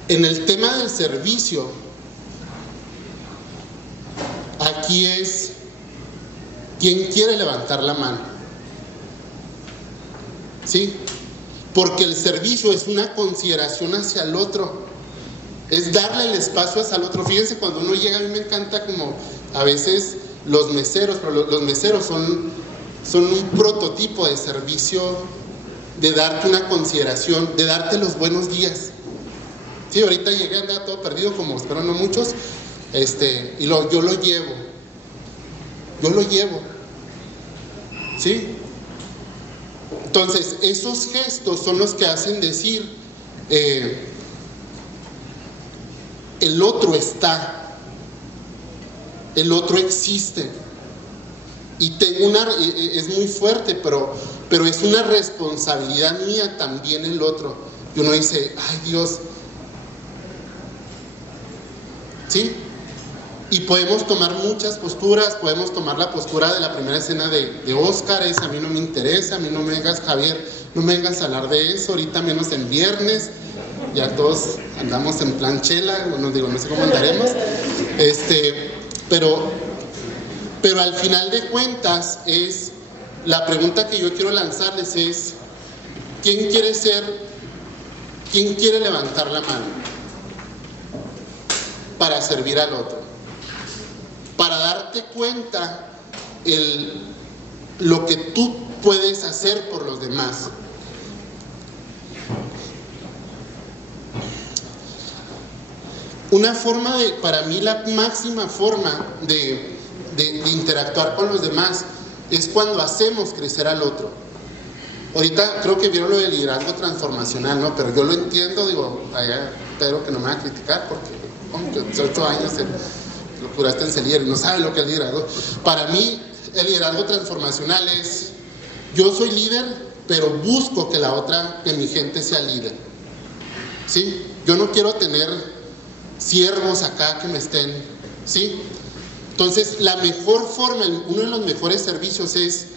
en el tema del servicio, aquí es ¿quién quiere levantar la mano? ¿Sí? Porque el servicio es una consideración hacia el otro, es darle el espacio hacia el otro. Fíjense, cuando uno llega, a mí me encanta como a veces los meseros, pero los meseros son un prototipo de servicio, de darte una consideración, de darte los buenos días. Sí, ahorita llegué, andaba todo perdido, como espero no muchos, y yo lo llevo, ¿sí? Entonces, esos gestos son los que hacen decir, el otro está, el otro existe, y es muy fuerte, pero es una responsabilidad mía también el otro. Y uno dice, ay Dios, ¿sí? Y podemos tomar muchas posturas, podemos tomar la postura de la primera escena de Óscar, es a mí no me interesa, a mí no me vengas, Javier, no me vengas a hablar de eso, ahorita menos en viernes, ya todos andamos en plan chela, no sé cómo andaremos, pero al final de cuentas es, la pregunta que yo quiero lanzarles es, ¿quién quiere levantar la mano para servir al otro? Para darte cuenta lo que tú puedes hacer por los demás. Una forma para mí la máxima forma de interactuar con los demás es cuando hacemos crecer al otro. Ahorita creo que vieron lo del liderazgo transformacional, ¿no? Pero yo lo entiendo, digo, espero que no me van a criticar porque 18 años lo curaste en Celier y no saben lo que es liderazgo. Para mí, el liderazgo transformacional es, yo soy líder, pero busco que mi gente sea líder. ¿Sí? Yo no quiero tener siervos acá que me estén, ¿sí? Entonces, la mejor forma, uno de los mejores servicios es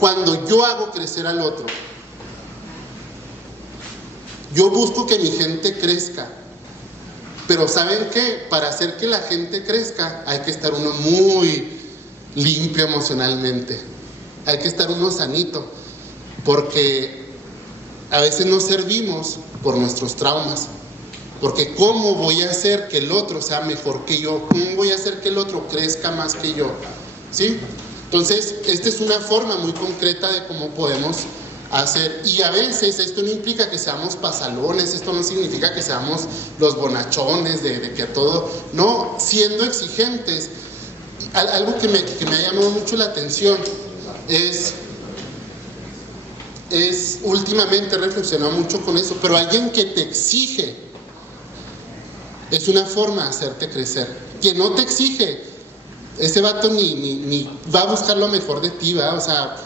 cuando yo hago crecer al otro. Yo busco que mi gente crezca. Pero ¿saben qué? Para hacer que la gente crezca hay que estar uno muy limpio emocionalmente. Hay que estar uno sanito. Porque a veces no servimos por nuestros traumas. Porque ¿cómo voy a hacer que el otro sea mejor que yo? ¿Cómo voy a hacer que el otro crezca más que yo? ¿Sí? Entonces, esta es una forma muy concreta de cómo podemos hacer. Y a veces esto no implica que seamos pasalones, esto no significa que seamos los bonachones de que todo, no, siendo exigentes. Algo que me ha llamado mucho la atención es últimamente he reflexionado mucho con eso, pero alguien que te exige es una forma de hacerte crecer. Quien no te exige, ese vato ni va a buscar lo mejor de ti, ¿verdad? O sea,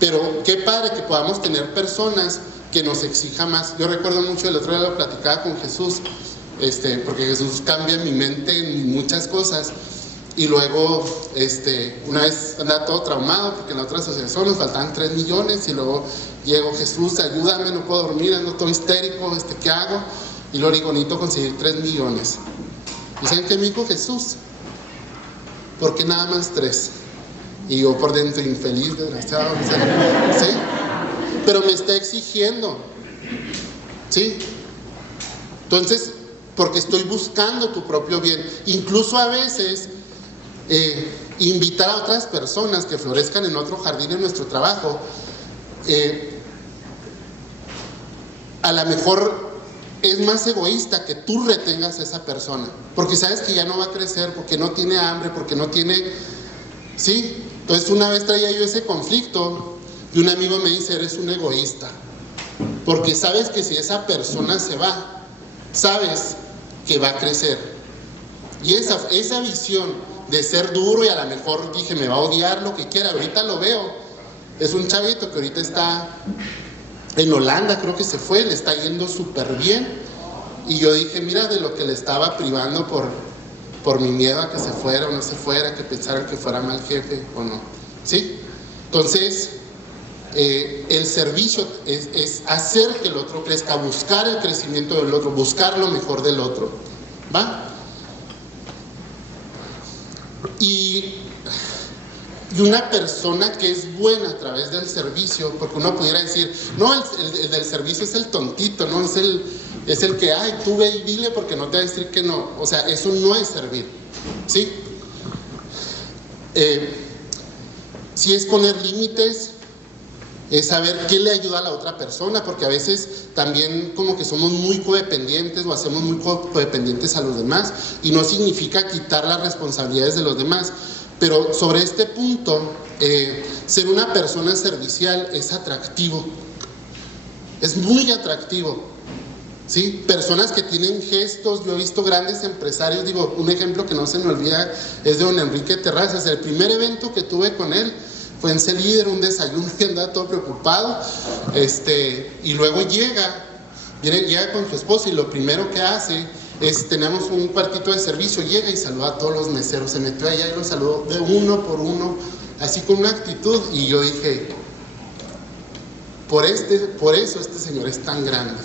pero qué padre que podamos tener personas que nos exija más. Yo recuerdo mucho, el otro día lo platicaba con Jesús, porque Jesús cambia mi mente en muchas cosas. Y luego, una vez andaba todo traumado porque en la otra asociación nos faltaban 3 millones. Y luego llegó Jesús, ayúdame, no puedo dormir, ando todo histérico, ¿qué hago? Y luego digo, necesito conseguir 3 millones. ¿Y saben qué me dijo Jesús? ¿Por qué nada más 3? Y yo por dentro, infeliz, desgraciado, ¿sí? Pero me está exigiendo, ¿sí? Entonces, porque estoy buscando tu propio bien. Incluso a veces, invitar a otras personas que florezcan en otro jardín en nuestro trabajo, a lo mejor es más egoísta que tú retengas a esa persona, porque sabes que ya no va a crecer, porque no tiene hambre, porque no tiene, ¿sí? Entonces una vez traía yo ese conflicto y un amigo me dice, eres un egoísta, porque sabes que si esa persona se va, sabes que va a crecer. Y esa visión de ser duro, y a lo mejor dije, me va a odiar lo que quiera, ahorita lo veo, es un chavito que ahorita está en Holanda, creo que se fue, le está yendo súper bien, y yo dije, mira de lo que le estaba privando por mi miedo a que se fuera o no se fuera, que pensaran que fuera mal jefe o no, ¿sí? Entonces, el servicio es hacer que el otro crezca, buscar el crecimiento del otro, buscar lo mejor del otro, ¿va? Y una persona que es buena a través del servicio, porque uno pudiera decir, no, el del servicio es el tontito, no es el que, ay, tú ve y dile porque no te va a decir que no. O sea, eso no es servir, ¿sí? Si es poner límites, es saber qué le ayuda a la otra persona, porque a veces también como que somos muy codependientes o hacemos muy codependientes a los demás, y no significa quitar las responsabilidades de los demás. Pero sobre este punto, ser una persona servicial es atractivo, es muy atractivo, ¿sí? Personas que tienen gestos, yo he visto grandes empresarios, digo, un ejemplo que no se me olvida es de don Enrique Terrazas. El primer evento que tuve con él fue en C-Líder, un desayuno, que andaba todo preocupado, y luego llega con su esposa, y lo primero que hace tenemos un cuartito de servicio, llega y saluda a todos los meseros, se metió allá y los saludó de uno por uno, así con una actitud, y yo dije, por eso este señor es tan grande,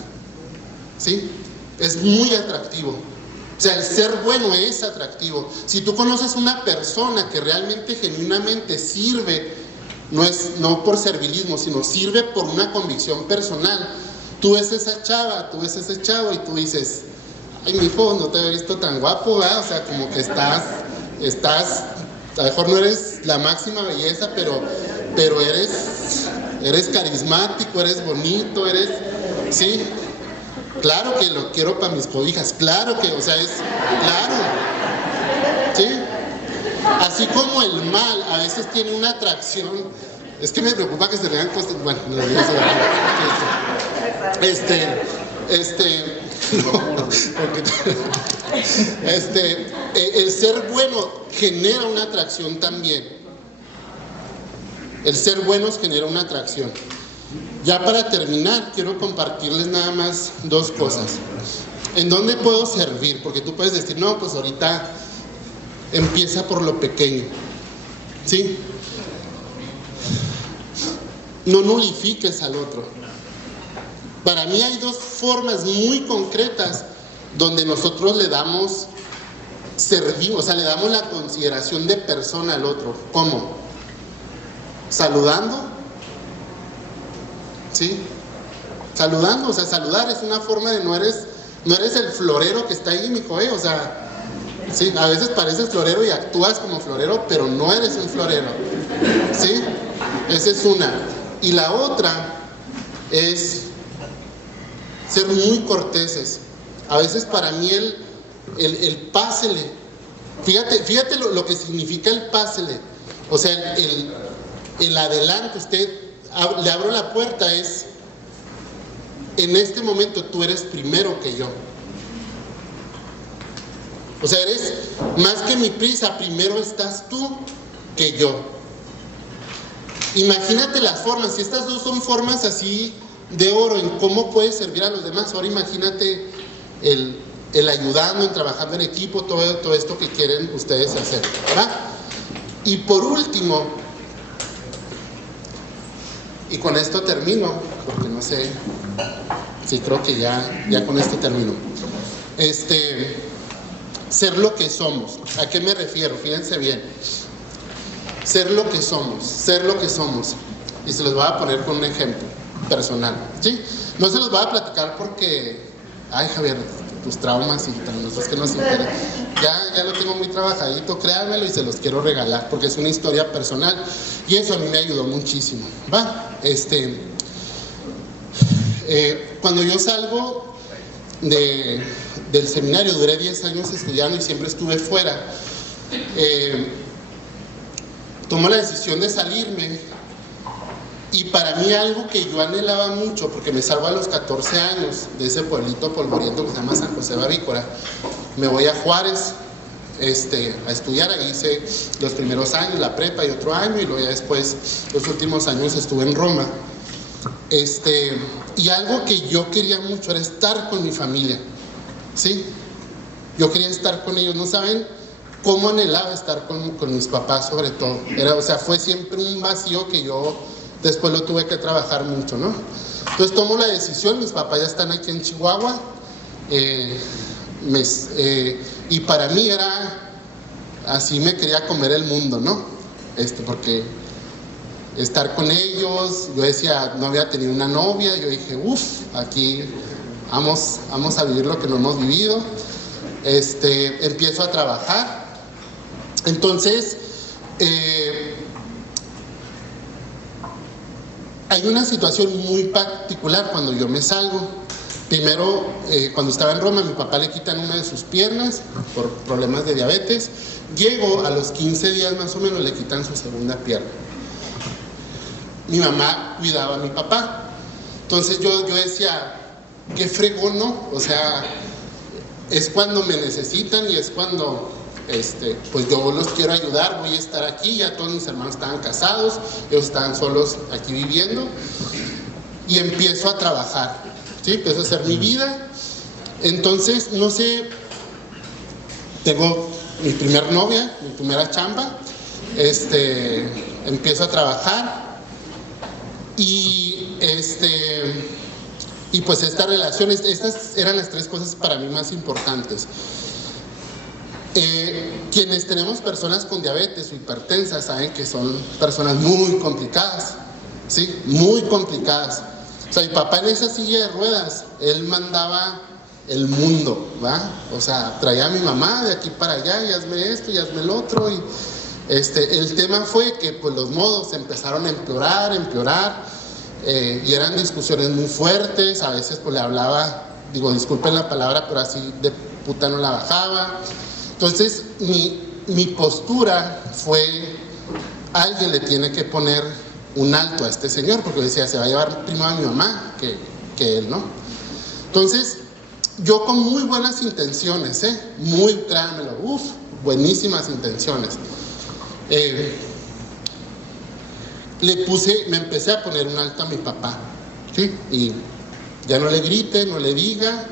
¿sí? Es muy atractivo. O sea, el ser bueno es atractivo. Si tú conoces una persona que realmente, genuinamente sirve, no por servilismo, sino sirve por una convicción personal, tú ves esa chava, tú ves ese chavo y tú dices, ay, mijo, no te he visto tan guapo, ¿verdad? O sea, como que estás, a lo mejor no eres la máxima belleza, pero eres carismático, eres bonito, ¿sí? Claro que lo quiero para mis cobijas, claro que, o sea, claro, ¿sí? Así como el mal a veces tiene una atracción, es que me preocupa que se vean cosas, bueno, no lo digo, el ser bueno genera una atracción también. El ser bueno genera una atracción. Ya para terminar, quiero compartirles nada más dos cosas. ¿En dónde puedo servir? Porque tú puedes decir, no, pues ahorita empieza por lo pequeño, ¿sí? No nulifiques al otro. Para mí hay dos formas muy concretas donde nosotros le damos servimos, o sea, le damos la consideración de persona al otro. ¿Cómo? Saludando, ¿sí? Saludando, o sea, saludar es una forma de no eres el florero que está ahí, mijo, o sea, sí, a veces pareces florero y actúas como florero, pero no eres un florero, ¿sí? Esa es una. Y la otra es ser muy corteses. A veces para mí el pásele, fíjate lo que significa el pásele, o sea, el adelante, le abro la puerta, es, en este momento tú eres primero que yo. O sea, eres más que mi prisa, primero estás tú que yo. Imagínate las formas, si estas dos son formas así de oro en cómo puedes servir a los demás, ahora imagínate el ayudando, en trabajando en equipo, todo esto que quieren ustedes hacer, ¿verdad? Y por último, y con esto termino, porque no sé, sí creo que ya con esto termino. Ser lo que somos. ¿A qué me refiero? Fíjense bien. Ser lo que somos. Y se los voy a poner con un ejemplo personal, ¿sí? No se los voy a platicar porque, ay, Javier, tus traumas y nosotros que nos interesa. Ya lo tengo muy trabajadito, créanmelo, y se los quiero regalar porque es una historia personal y eso a mí me ayudó muchísimo, ¿va? Cuando yo salgo del seminario, duré 10 años estudiando y siempre estuve fuera, tomo la decisión de salirme, y para mí algo que yo anhelaba mucho, porque me salgo a los 14 años de ese pueblito polvoriento que se llama San José Bavícora, me voy a Juárez a estudiar. Ahí hice los primeros años, la prepa y otro año, y luego ya después los últimos años estuve en Roma. Y algo que yo quería mucho era estar con mi familia, ¿sí? Yo quería estar con ellos. No saben cómo anhelaba estar con mis papás, sobre todo. Fue siempre un vacío que yo después lo tuve que trabajar mucho, ¿no? Entonces tomo la decisión. Mis papás ya están aquí en Chihuahua, y para mí era así, me quería comer el mundo, ¿no? Porque estar con ellos, yo decía, no había tenido una novia, yo dije, aquí vamos a vivir lo que no hemos vivido. Empiezo a trabajar. Entonces, hay una situación muy particular cuando yo me salgo. Primero, cuando estaba en Roma, a mi papá le quitan una de sus piernas por problemas de diabetes. Llego, a los 15 días más o menos, le quitan su segunda pierna. Mi mamá cuidaba a mi papá. Entonces yo decía, qué fregón, ¿no? O sea, es cuando me necesitan y es cuando pues yo los quiero ayudar, voy a estar aquí. Ya todos mis hermanos estaban casados, ellos estaban solos aquí viviendo, y empiezo a trabajar, ¿sí? Empiezo a hacer mi vida. Entonces, no sé, tengo mi primer novia, mi primera chamba, empiezo a trabajar, y pues esta relación, estas eran las 3 cosas para mí más importantes. Quienes tenemos personas con diabetes o hipertensas saben que son personas muy complicadas, ¿sí? Muy complicadas. O sea, mi papá en esa silla de ruedas, él mandaba el mundo, ¿va? O sea, traía a mi mamá de aquí para allá, y hazme esto, y hazme el otro, y el tema fue que pues los modos empezaron a empeorar, y eran discusiones muy fuertes. A veces pues le hablaba, digo, disculpen la palabra, pero así de puta no la bajaba. Entonces mi postura fue, alguien le tiene que poner un alto a este señor, porque decía, se va a llevar primero a mi mamá que él, ¿no? Entonces yo, con muy buenas intenciones, créanmelo, buenísimas intenciones, me empecé a poner un alto a mi papá, ¿sí? Y ya no le grite, no le diga.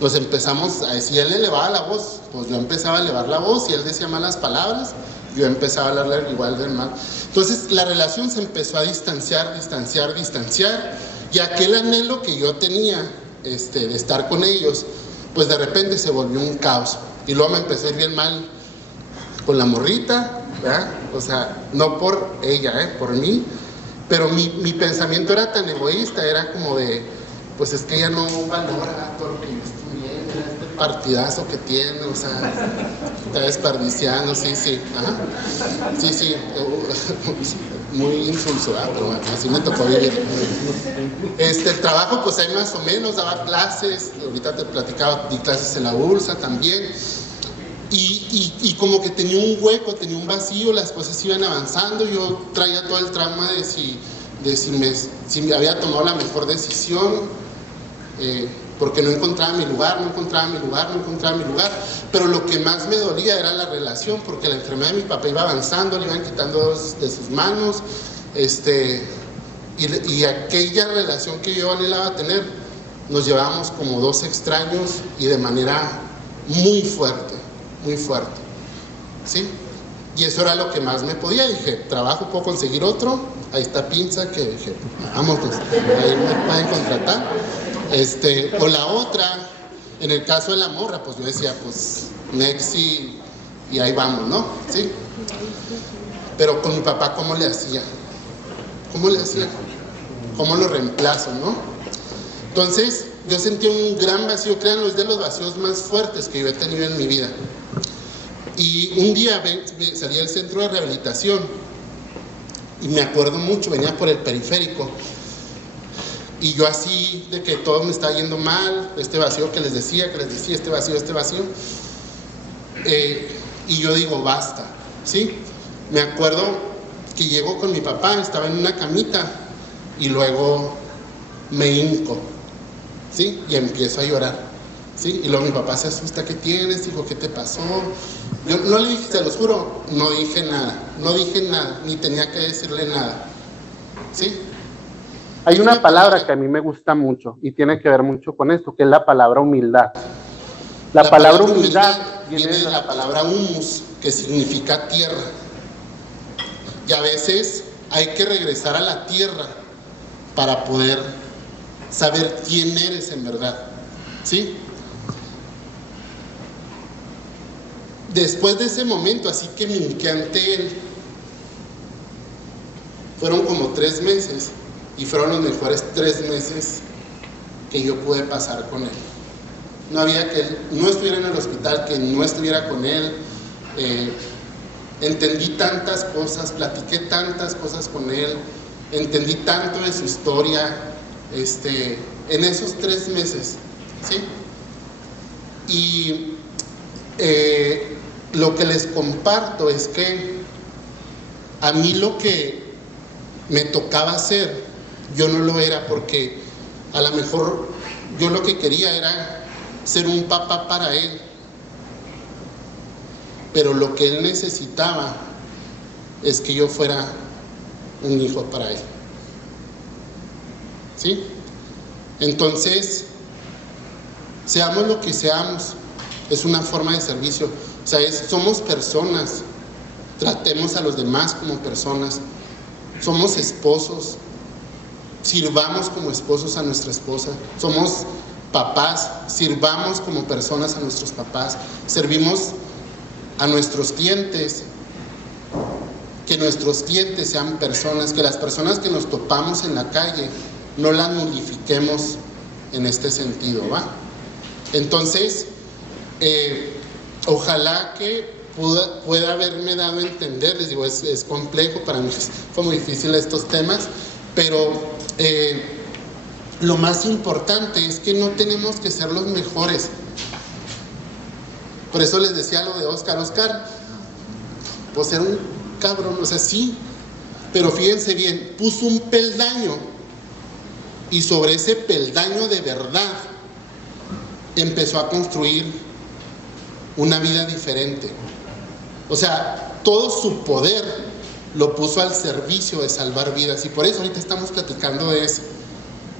Nos empezamos a decir, él elevaba la voz, pues yo empezaba a elevar la voz, y él decía malas palabras, yo empezaba a hablarle igual de mal. Entonces la relación se empezó a distanciar, y aquel anhelo que yo tenía de estar con ellos, pues de repente se volvió un caos. Y luego me empecé a ir bien mal con la morrita, ¿verdad? O sea, no por ella, por mí, pero mi pensamiento era tan egoísta, era como de, pues es que ella no valora todo lo que yo estoy viendo, este partidazo que tiene, o sea, está desperdiciando, sí, ajá, sí, muy insulso, pero así me tocó vivir. El trabajo, pues ahí más o menos, daba clases, ahorita te platicaba, di clases en la Bursa también, y como que tenía un hueco, tenía un vacío, las cosas iban avanzando. Yo traía todo el trauma de si me había tomado la mejor decisión, porque no encontraba mi lugar, pero lo que más me dolía era la relación, porque la enfermedad de mi papá iba avanzando, le iban quitando de sus manos, y aquella relación que yo anhelaba tener, nos llevábamos como 2 extraños, y de manera muy fuerte, ¿sí? Y eso era lo que más me podía. Dije, trabajo, puedo conseguir otro, ahí está Pinza, que dije, vámonos, ahí me pueden contratar. O la otra, en el caso de la morra, pues yo decía, pues next, y ahí vamos, ¿no? ¿Sí? Pero con mi papá, ¿cómo le hacía? ¿Cómo lo reemplazo, no? Entonces, yo sentí un gran vacío, créanlo, es de los vacíos más fuertes que yo he tenido en mi vida. Y un día salí al centro de rehabilitación, y me acuerdo mucho, venía por el periférico, Y yo así, de que todo me está yendo mal, este vacío que les decía, este vacío. Y yo digo, basta, ¿sí? Me acuerdo que llego con mi papá, estaba en una camita, y luego me hinco, ¿sí? Y empiezo a llorar, ¿sí? Y luego mi papá se asusta, ¿qué tienes? Digo, ¿qué te pasó? Yo no le dije, se los juro, no dije nada, ni tenía que decirle nada, ¿sí? Hay una palabra que a mí me gusta mucho y tiene que ver mucho con esto, que es la palabra humildad. La palabra humildad viene de la palabra humus, que significa tierra. Y a veces hay que regresar a la tierra para poder saber quién eres en verdad, ¿sí? Después de ese momento, así que me hinqué ante él, fueron como 3 meses, y fueron los mejores 3 meses que yo pude pasar con él. No había que él no estuviera en el hospital, que no estuviera con él. Entendí tantas cosas, platiqué tantas cosas con él, entendí tanto de su historia, en esos 3 meses, ¿sí? Y lo que les comparto es que a mí lo que me tocaba hacer, yo no lo era, porque a lo mejor yo lo que quería era ser un papá para él, pero lo que él necesitaba es que yo fuera un hijo para él, ¿sí? Entonces, seamos lo que seamos, es una forma de servicio. O sea, somos personas, tratemos a los demás como personas. Somos esposos, sirvamos como esposos a nuestra esposa. Somos papás, sirvamos como personas a nuestros papás. Servimos a nuestros clientes, que nuestros clientes sean personas, que las personas que nos topamos en la calle no las nulifiquemos en este sentido, ¿va? Entonces, ojalá que pueda haberme dado a entender. Les digo, es complejo, para mí fue muy difícil estos temas, pero lo más importante es que no tenemos que ser los mejores. Por eso les decía lo de Oscar, pues era un cabrón, o sea, sí, pero fíjense bien, puso un peldaño, y sobre ese peldaño de verdad empezó a construir una vida diferente. O sea, todo su poder lo puso al servicio de salvar vidas, y por eso ahorita estamos platicando de eso.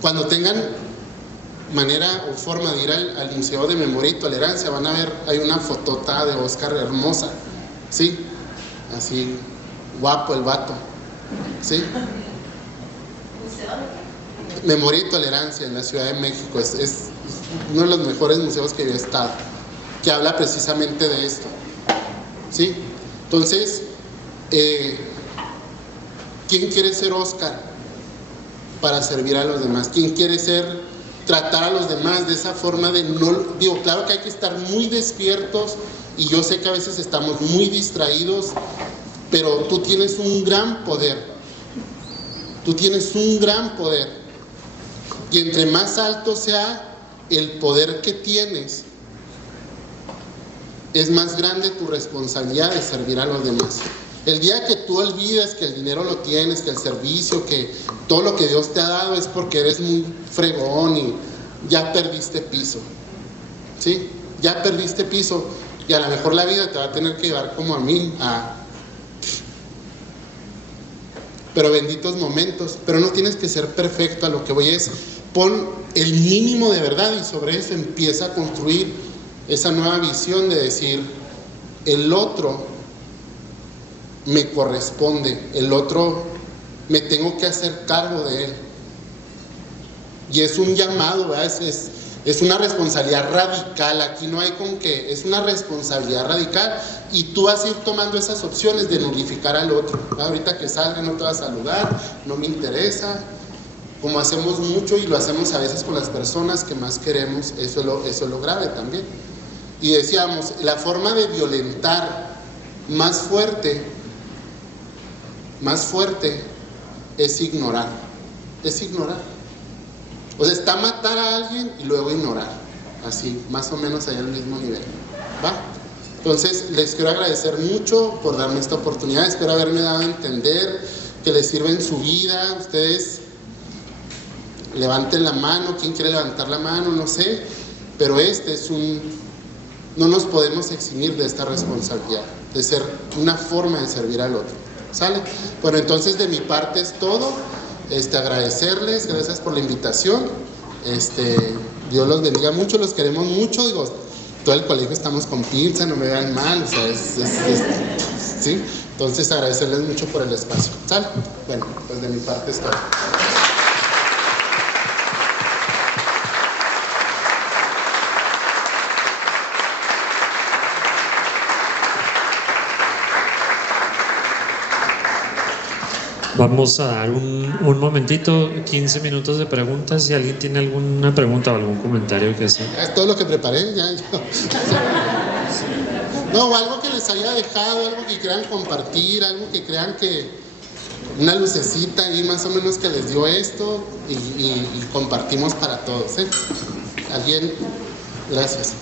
Cuando tengan manera o forma de ir al Museo de Memoria y Tolerancia, van a ver, hay una fotota de Oscar hermosa, ¿sí? Así, guapo el vato, ¿sí? Memoria y Tolerancia en la Ciudad de México, es uno de los mejores museos que yo he estado, que habla precisamente de esto, ¿sí? Entonces, ¿quién quiere ser Oscar para servir a los demás? ¿Quién quiere tratar a los demás de esa forma de no? Digo, claro que hay que estar muy despiertos, y yo sé que a veces estamos muy distraídos, pero tú tienes un gran poder. Tú tienes un gran poder. Y entre más alto sea el poder que tienes, es más grande tu responsabilidad de servir a los demás. El día que tú olvides que el dinero lo tienes, que el servicio, que todo lo que Dios te ha dado es porque eres muy fregón, y ya perdiste piso, ¿sí? Ya perdiste piso, y a lo mejor la vida te va a tener que llevar como a mí, pero benditos momentos. Pero no tienes que ser perfecto. A lo que voy es, pon el mínimo de verdad, y sobre eso empieza a construir esa nueva visión de decir, el otro me corresponde, el otro me tengo que hacer cargo de él. Y es un llamado, ¿verdad? Es una responsabilidad radical. Aquí no hay con qué, es una responsabilidad radical, y tú vas a ir tomando esas opciones de nulificar al otro. Ahorita que salga no te va a saludar, no me interesa, como hacemos mucho, y lo hacemos a veces con las personas que más queremos. Eso es lo grave también. Y decíamos, la forma de violentar más fuerte es ignorar. O sea, está matar a alguien y luego ignorar. Así, más o menos ahí al mismo nivel. ¿Va? Entonces, les quiero agradecer mucho por darme esta oportunidad. Espero haberme dado a entender que les sirve en su vida. Ustedes levanten la mano, ¿quién quiere levantar la mano? No sé, pero no nos podemos eximir de esta responsabilidad, de ser una forma de servir al otro, ¿sale? Bueno, entonces de mi parte es todo, agradecerles, gracias por la invitación, Dios los bendiga mucho, los queremos mucho, digo, todo el colegio estamos con pinza, no me vean mal, o sea, ¿sí? Entonces agradecerles mucho por el espacio, ¿sale? Bueno, pues de mi parte es todo. Vamos a dar un momentito, 15 minutos de preguntas. Si alguien tiene alguna pregunta o algún comentario que hacer. Es todo lo que preparé, ya. No, o algo que les haya dejado, algo que quieran compartir, algo que crean que una lucecita ahí más o menos que les dio esto y compartimos para todos, ¿eh? ¿Alguien? Gracias.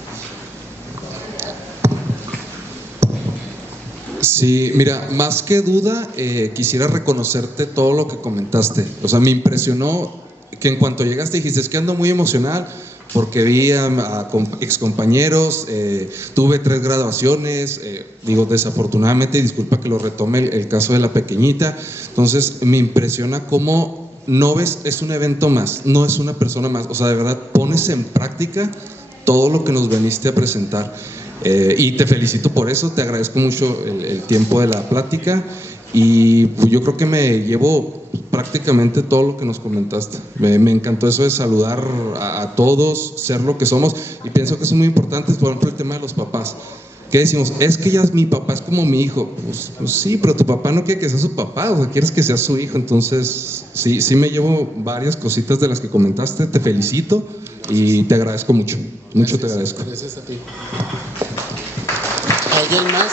Sí, mira, más que duda, quisiera reconocerte todo lo que comentaste. O sea, me impresionó que en cuanto llegaste dijiste, es que ando muy emocional porque vi a excompañeros, tuve 3 graduaciones, digo, desafortunadamente, y disculpa que lo retome el caso de la pequeñita. Entonces, me impresiona cómo no ves, es un evento más, no es una persona más. O sea, de verdad, pones en práctica todo lo que nos veniste a presentar. Y te felicito por eso, te agradezco mucho el tiempo de la plática y pues yo creo que me llevo prácticamente todo lo que nos comentaste. Me encantó eso de saludar a todos, ser lo que somos, y pienso que es muy importante, por ejemplo, el tema de los papás. ¿Qué decimos? Es que ya mi papá es como mi hijo. Pues sí, pero tu papá no quiere que sea su papá, o sea, quieres que sea su hijo. Entonces, sí me llevo varias cositas de las que comentaste, te felicito y te agradezco mucho. Mucho te agradezco. Gracias a ti. ¿Alguien más?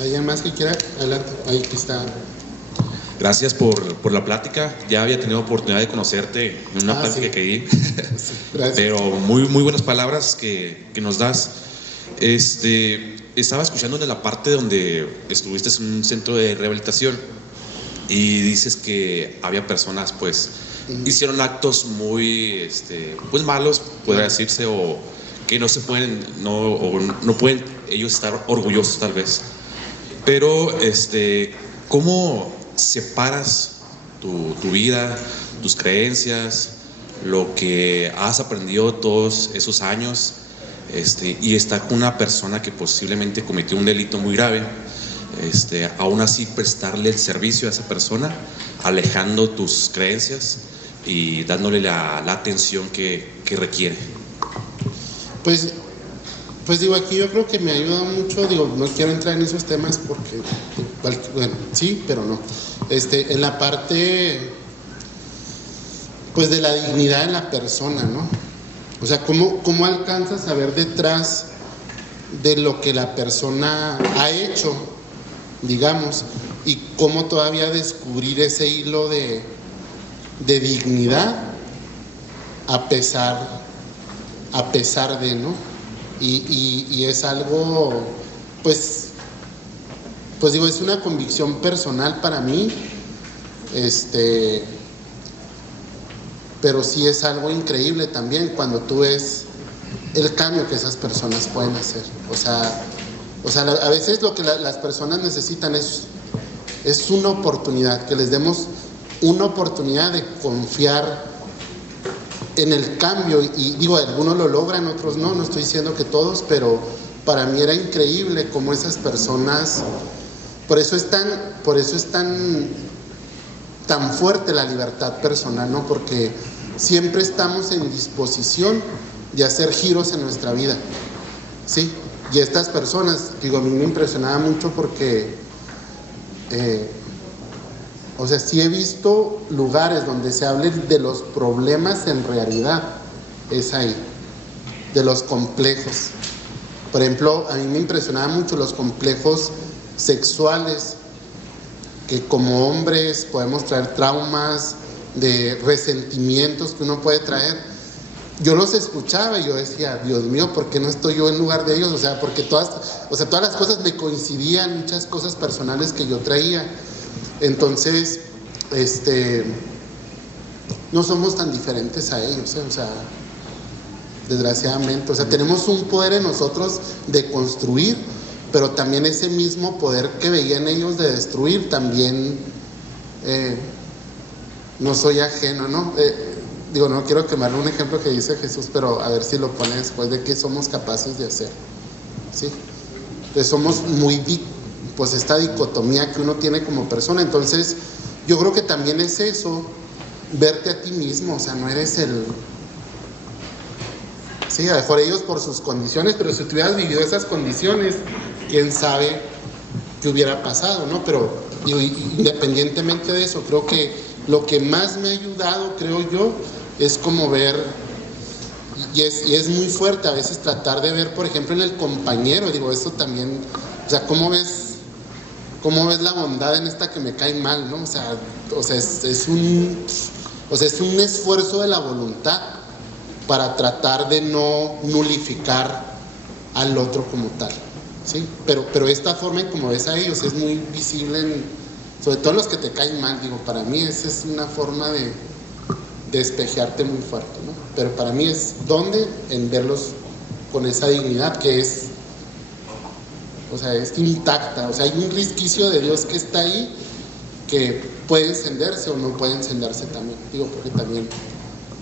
¿Alguien más que quiera? Adelante, ahí está. Gracias por la plática. Ya había tenido oportunidad de conocerte en una plática que di. Gracias. Pero muy buenas palabras que nos das. Estaba escuchando en la parte donde estuviste en un centro de rehabilitación y dices que había personas, pues, hicieron actos muy, pues malos, podría decirse, o que no pueden ellos estar orgullosos tal vez. Pero, ¿cómo separas tu vida, tus creencias, lo que has aprendido todos esos años, y estar con una persona que posiblemente cometió un delito muy grave, aún así prestarle el servicio a esa persona, alejando tus creencias y dándole la atención que requiere? Pues digo, aquí yo creo que me ayuda mucho, digo, no quiero entrar en esos temas porque, bueno, sí, pero no. En la parte, pues, de la dignidad de la persona, ¿no? O sea, ¿cómo alcanzas a ver detrás de lo que la persona ha hecho, digamos, y cómo todavía descubrir ese hilo de dignidad a pesar de, ¿no? Y es algo, pues digo, es una convicción personal para mí, pero sí es algo increíble también cuando tú ves el cambio que esas personas pueden hacer. O sea, a veces lo que las personas necesitan es una oportunidad, que les demos una oportunidad de confiar en el cambio. Y digo, algunos lo logran, otros no estoy diciendo que todos, pero para mí era increíble cómo esas personas, por eso es tan fuerte la libertad personal, ¿no? Porque siempre estamos en disposición de hacer giros en nuestra vida, ¿sí? Y estas personas, digo, a mí me impresionaba mucho porque, o sea, sí he visto lugares donde se hable de los problemas en realidad, es ahí, de los complejos. Por ejemplo, a mí me impresionaban mucho los complejos sexuales, que como hombres podemos traer traumas, de resentimientos que uno puede traer. Yo los escuchaba y yo decía, Dios mío, ¿por qué no estoy yo en lugar de ellos? O sea, porque todas las cosas me coincidían, muchas cosas personales que yo traía. Entonces, no somos tan diferentes a ellos, o sea, desgraciadamente. O sea, tenemos un poder en nosotros de construir, pero también ese mismo poder que veían ellos de destruir, también no soy ajeno, ¿no? Digo, no quiero quemar un ejemplo que dice Jesús, pero a ver si lo pone después, de qué somos capaces de hacer, ¿sí? Entonces somos pues esta dicotomía que uno tiene como persona. Entonces yo creo que también es eso, verte a ti mismo, o sea, no eres sí, a lo mejor ellos por sus condiciones, pero si tú hubieras vivido esas condiciones, quién sabe qué hubiera pasado, ¿no? Pero digo, independientemente de eso, creo que lo que más me ha ayudado, creo yo, es como ver, y es muy fuerte a veces tratar de ver, por ejemplo, en el compañero, digo, eso también, o sea, ¿cómo ves la bondad en esta que me cae mal, ¿no? O sea, es un esfuerzo de la voluntad para tratar de no nulificar al otro como tal, ¿sí? Pero esta forma en como ves a ellos es muy visible sobre todo los que te caen mal. Digo, para mí esa es una forma de despejearte muy fuerte, ¿no? Pero para mí es en verlos con esa dignidad que es, o sea, es intacta. O sea, hay un resquicio de Dios que está ahí, que puede encenderse o no puede encenderse también. Digo, porque también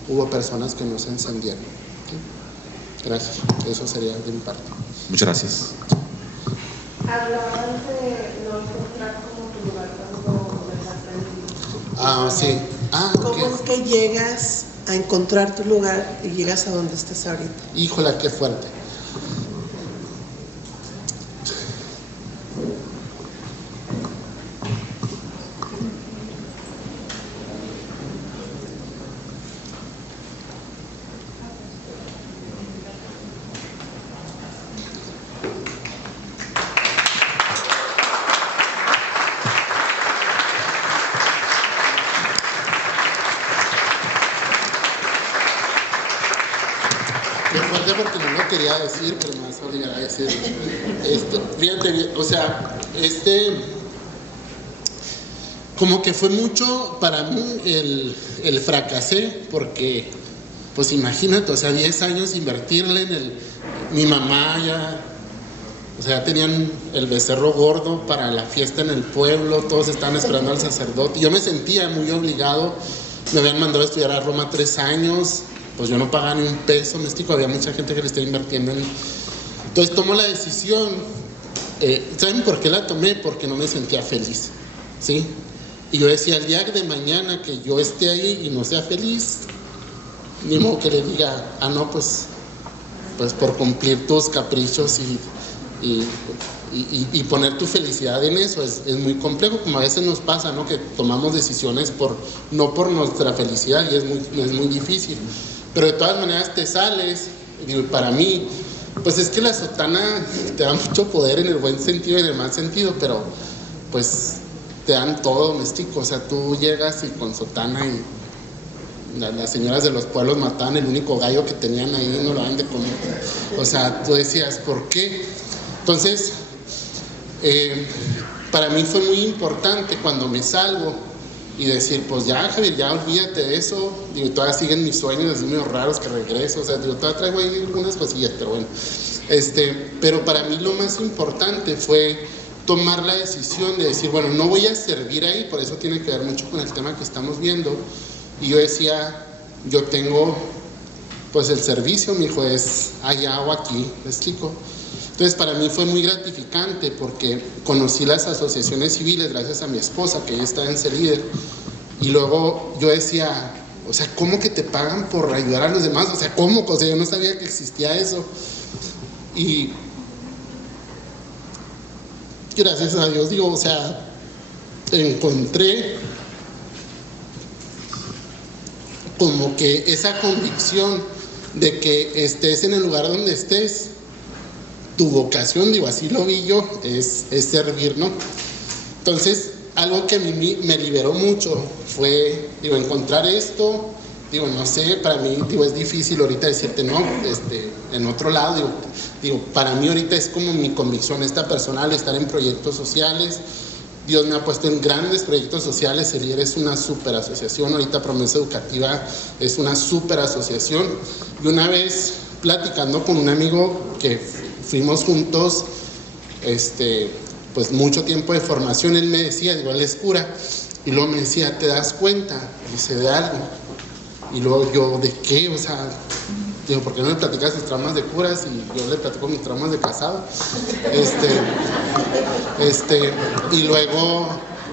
hubo personas que no se encendieron, ¿sí? Gracias, eso sería de mi parte. Muchas gracias. Hablabas de no encontrar como tu lugar cuando estás Sí. ¿Cómo es que llegas a encontrar tu lugar y llegas a donde estás ahorita? Híjola, qué fuerte. Porque no lo quería decir, pero me vas a obligar a decirlo. Fíjate bien, o sea, como que fue mucho para mí el fracasé, porque, pues imagínate, o sea, 10 años invertirle en mi mamá ya, o sea, ya tenían el becerro gordo para la fiesta en el pueblo, todos estaban esperando al sacerdote, yo me sentía muy obligado, me habían mandado a estudiar a Roma 3 años, pues yo no pagaba ni un peso, místico, había mucha gente que le estaba invirtiendo Entonces tomo la decisión. ¿Saben por qué la tomé? Porque no me sentía feliz, ¿sí? Y yo decía, el día de mañana que yo esté ahí y no sea feliz, ni modo que le diga, no, pues por cumplir tus caprichos y poner tu felicidad en eso es muy complejo, como a veces nos pasa, ¿no? Que tomamos decisiones no por nuestra felicidad y es muy difícil. Pero de todas maneras te sales, y para mí, pues es que la sotana te da mucho poder en el buen sentido y en el mal sentido, pero pues te dan todo, místico. O sea, tú llegas y con sotana y las señoras de los pueblos mataban el único gallo que tenían ahí y no lo daban de comer. O sea, tú decías, ¿por qué? Entonces, para mí fue muy importante cuando me salgo y decir, pues ya, Javier, ya olvídate de eso. Digo, todavía siguen mis sueños así medio raros que regreso. O sea, digo, todavía traigo ahí algunas cosillas, pero bueno. Pero para mí lo más importante fue tomar la decisión de decir, bueno, no voy a servir ahí, por eso tiene que ver mucho con el tema que estamos viendo. Y yo decía, yo tengo, pues el servicio, mi hijo, es allá o aquí, ¿me explico? Entonces para mí fue muy gratificante porque conocí las asociaciones civiles gracias a mi esposa, que ella está en CELIDER, y luego yo decía, o sea, ¿cómo que te pagan por ayudar a los demás? O sea, ¿cómo? O sea, yo no sabía que existía eso. Y gracias a Dios, digo, o sea, encontré como que esa convicción de que estés en el lugar donde estés, tu vocación, digo, así lo vi yo, es servir, ¿no? Entonces, algo que a mí me liberó mucho fue, digo, encontrar esto, digo, no sé, para mí, digo, es difícil ahorita decirte, no, en otro lado, digo, para mí ahorita es como mi convicción esta personal, estar en proyectos sociales. Dios me ha puesto en grandes proyectos sociales. El IER es una súper asociación, ahorita Promesa Educativa es una súper asociación. Y una vez platicando con un amigo que fuimos juntos, pues mucho tiempo de formación, él me decía, digo, él es cura, y luego me decía, ¿te das cuenta? Dice, de algo. Y luego yo, ¿de qué? O sea, digo, ¿por qué no le platicas tus traumas de curas? Y yo le platico mis traumas de casado. Y luego,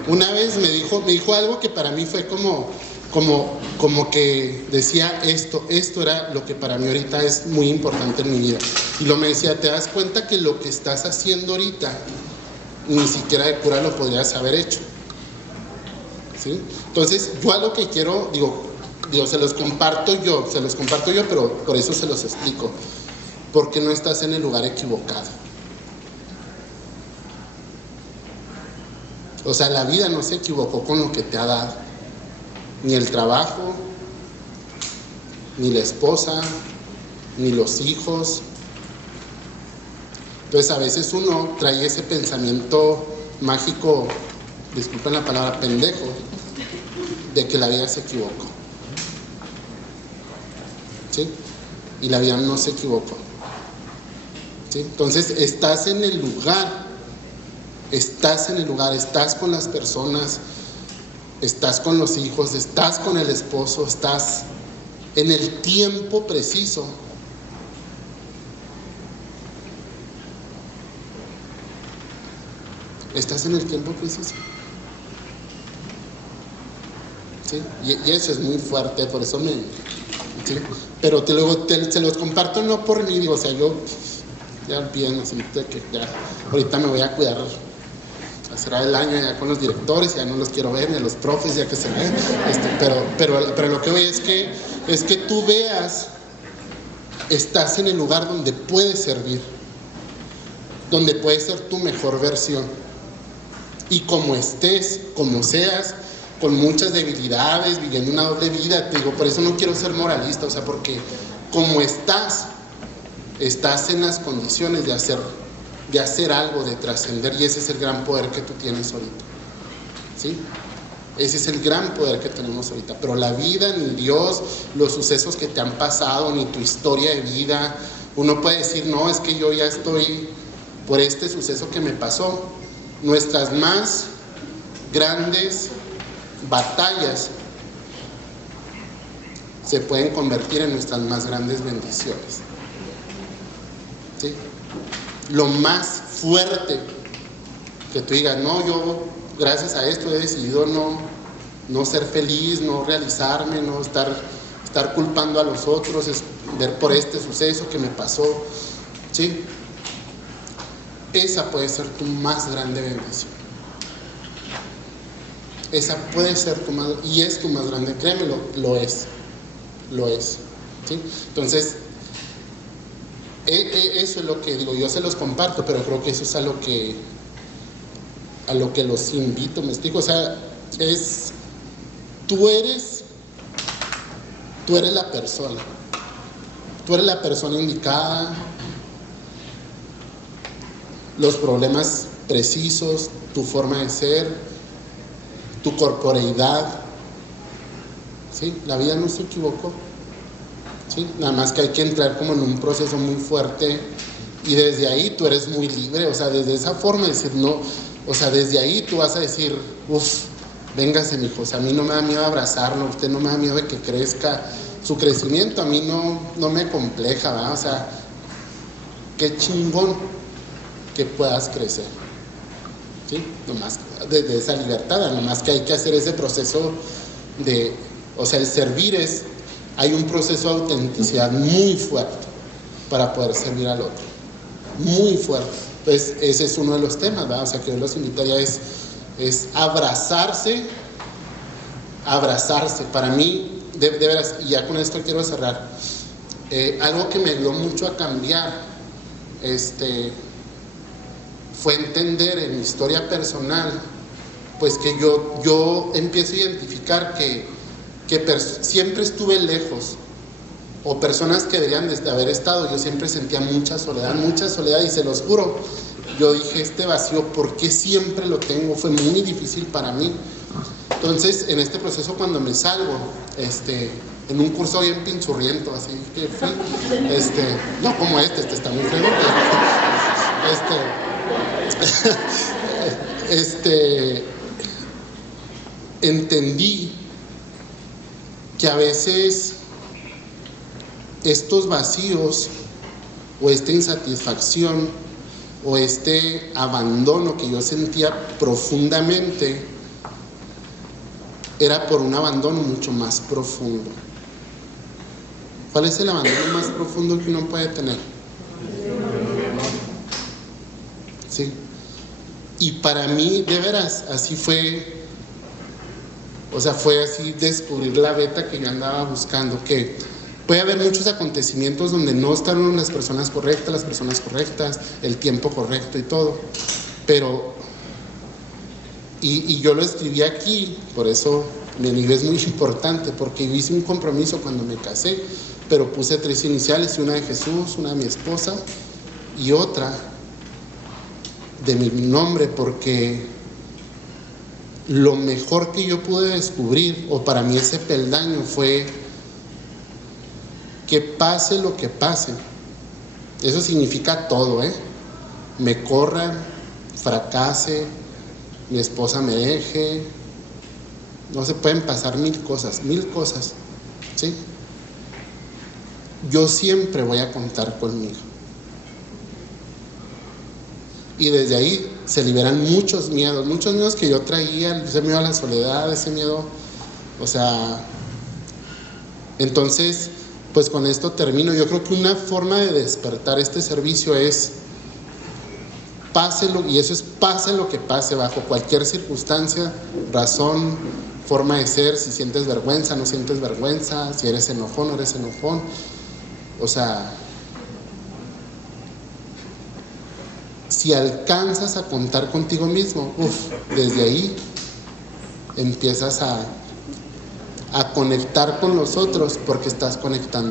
una vez me dijo algo que para mí fue como que decía esto era lo que para mí ahorita es muy importante en mi vida. Y luego me decía, ¿te das cuenta que lo que estás haciendo ahorita ni siquiera de cura lo podrías haber hecho? ¿Sí? Entonces, yo algo que quiero, digo, se los comparto yo, pero por eso se los explico. Porque no estás en el lugar equivocado. O sea, la vida no se equivocó con lo que te ha dado. Ni el trabajo, ni la esposa, ni los hijos. Entonces, a veces uno trae ese pensamiento mágico, disculpen la palabra, pendejo, de que la vida se equivocó. ¿Sí? Y la vida no se equivocó. ¿Sí? Entonces estás en el lugar, estás con las personas, estás con los hijos, estás con el esposo, estás en el tiempo preciso. Estás en el tiempo preciso. ¿Sí? Y eso es muy fuerte, por eso ¿sí? Pero se los comparto no por mí, digo, o sea, yo ya bien, así que ya ahorita me voy a cuidar, será el año ya con los directores, ya no los quiero ver, ni a los profes, ya que se ven, pero lo que voy es que tú veas, estás en el lugar donde puedes servir, donde puedes ser tu mejor versión, y como estés, como seas, con muchas debilidades, viviendo una doble vida, te digo, por eso no quiero ser moralista, o sea, porque como estás en las condiciones de hacer algo, de trascender, y ese es el gran poder que tú tienes ahorita, ¿sí? Ese es el gran poder que tenemos ahorita, pero la vida, ni Dios, los sucesos que te han pasado, ni tu historia de vida, uno puede decir, no, es que yo ya estoy por este suceso que me pasó. Nuestras más grandes batallas se pueden convertir en nuestras más grandes bendiciones. ¿Sí? Lo más fuerte que tú digas, no, yo gracias a esto he decidido no ser feliz, no realizarme, no estar culpando a los otros, es ver por este suceso que me pasó, ¿sí? Esa puede ser tu más grande bendición. Esa puede ser tu más, y es tu más grande, créemelo, lo es, ¿sí? Entonces, eso es lo que digo, yo se los comparto, pero creo que eso es a lo que los invito, me explico, o sea, tú eres la persona indicada, los problemas precisos, tu forma de ser, tu corporeidad, ¿sí? La vida no se equivocó, ¿sí? Nada más que hay que entrar como en un proceso muy fuerte y desde ahí tú eres muy libre, o sea, desde esa forma de decir no, o sea, desde ahí tú vas a decir, véngase mijo, o sea, a mí no me da miedo abrazarlo, a usted no me da miedo de que crezca, su crecimiento a mí no me compleja, ¿verdad? O sea, qué chingón que puedas crecer, ¿sí? Nomás desde esa libertad, nomás que hay que hacer ese proceso o sea, el servir hay un proceso de autenticidad muy fuerte para poder servir al otro, muy fuerte. Entonces, ese es uno de los temas, ¿verdad? O sea, que yo los invitaría es abrazarse, para mí, de veras, y ya con esto quiero cerrar, algo que me ayudó mucho a cambiar fue entender en mi historia personal, pues que yo empiezo a identificar que siempre estuve lejos, o personas que deberían de haber estado. Yo siempre sentía mucha soledad, y se los juro, yo dije, este vacío, ¿por qué siempre lo tengo? Fue muy difícil para mí. Entonces, en este proceso, cuando me salgo, en un curso bien pinchurriento, así que fui, no como este está muy fregón, entendí que a veces estos vacíos o esta insatisfacción o este abandono que yo sentía profundamente era por un abandono mucho más profundo. ¿Cuál es el abandono más profundo que uno puede tener? Sí. Y para mí, de veras, así fue. O sea, fue así descubrir la beta que yo andaba buscando, que puede haber muchos acontecimientos donde no están las personas correctas, el tiempo correcto y todo, pero, y yo lo escribí aquí, por eso mi anillo es muy importante, porque yo hice un compromiso cuando me casé, pero puse 3 iniciales, una de Jesús, una de mi esposa y otra de mi nombre, porque lo mejor que yo pude descubrir, o para mí ese peldaño, fue que pase lo que pase. Eso significa todo, me corran, fracase, mi esposa me deje, no se pueden pasar mil cosas, ¿sí? Yo siempre voy a contar conmigo. Y desde ahí se liberan muchos miedos que yo traía, ese miedo a la soledad, ese miedo, o sea, entonces, pues con esto termino. Yo creo que una forma de despertar este servicio es, pase lo que pase, bajo cualquier circunstancia, razón, forma de ser, si sientes vergüenza, no sientes vergüenza, si eres enojón, no eres enojón, o sea, si alcanzas a contar contigo mismo, desde ahí empiezas a conectar con los otros, porque estás conectando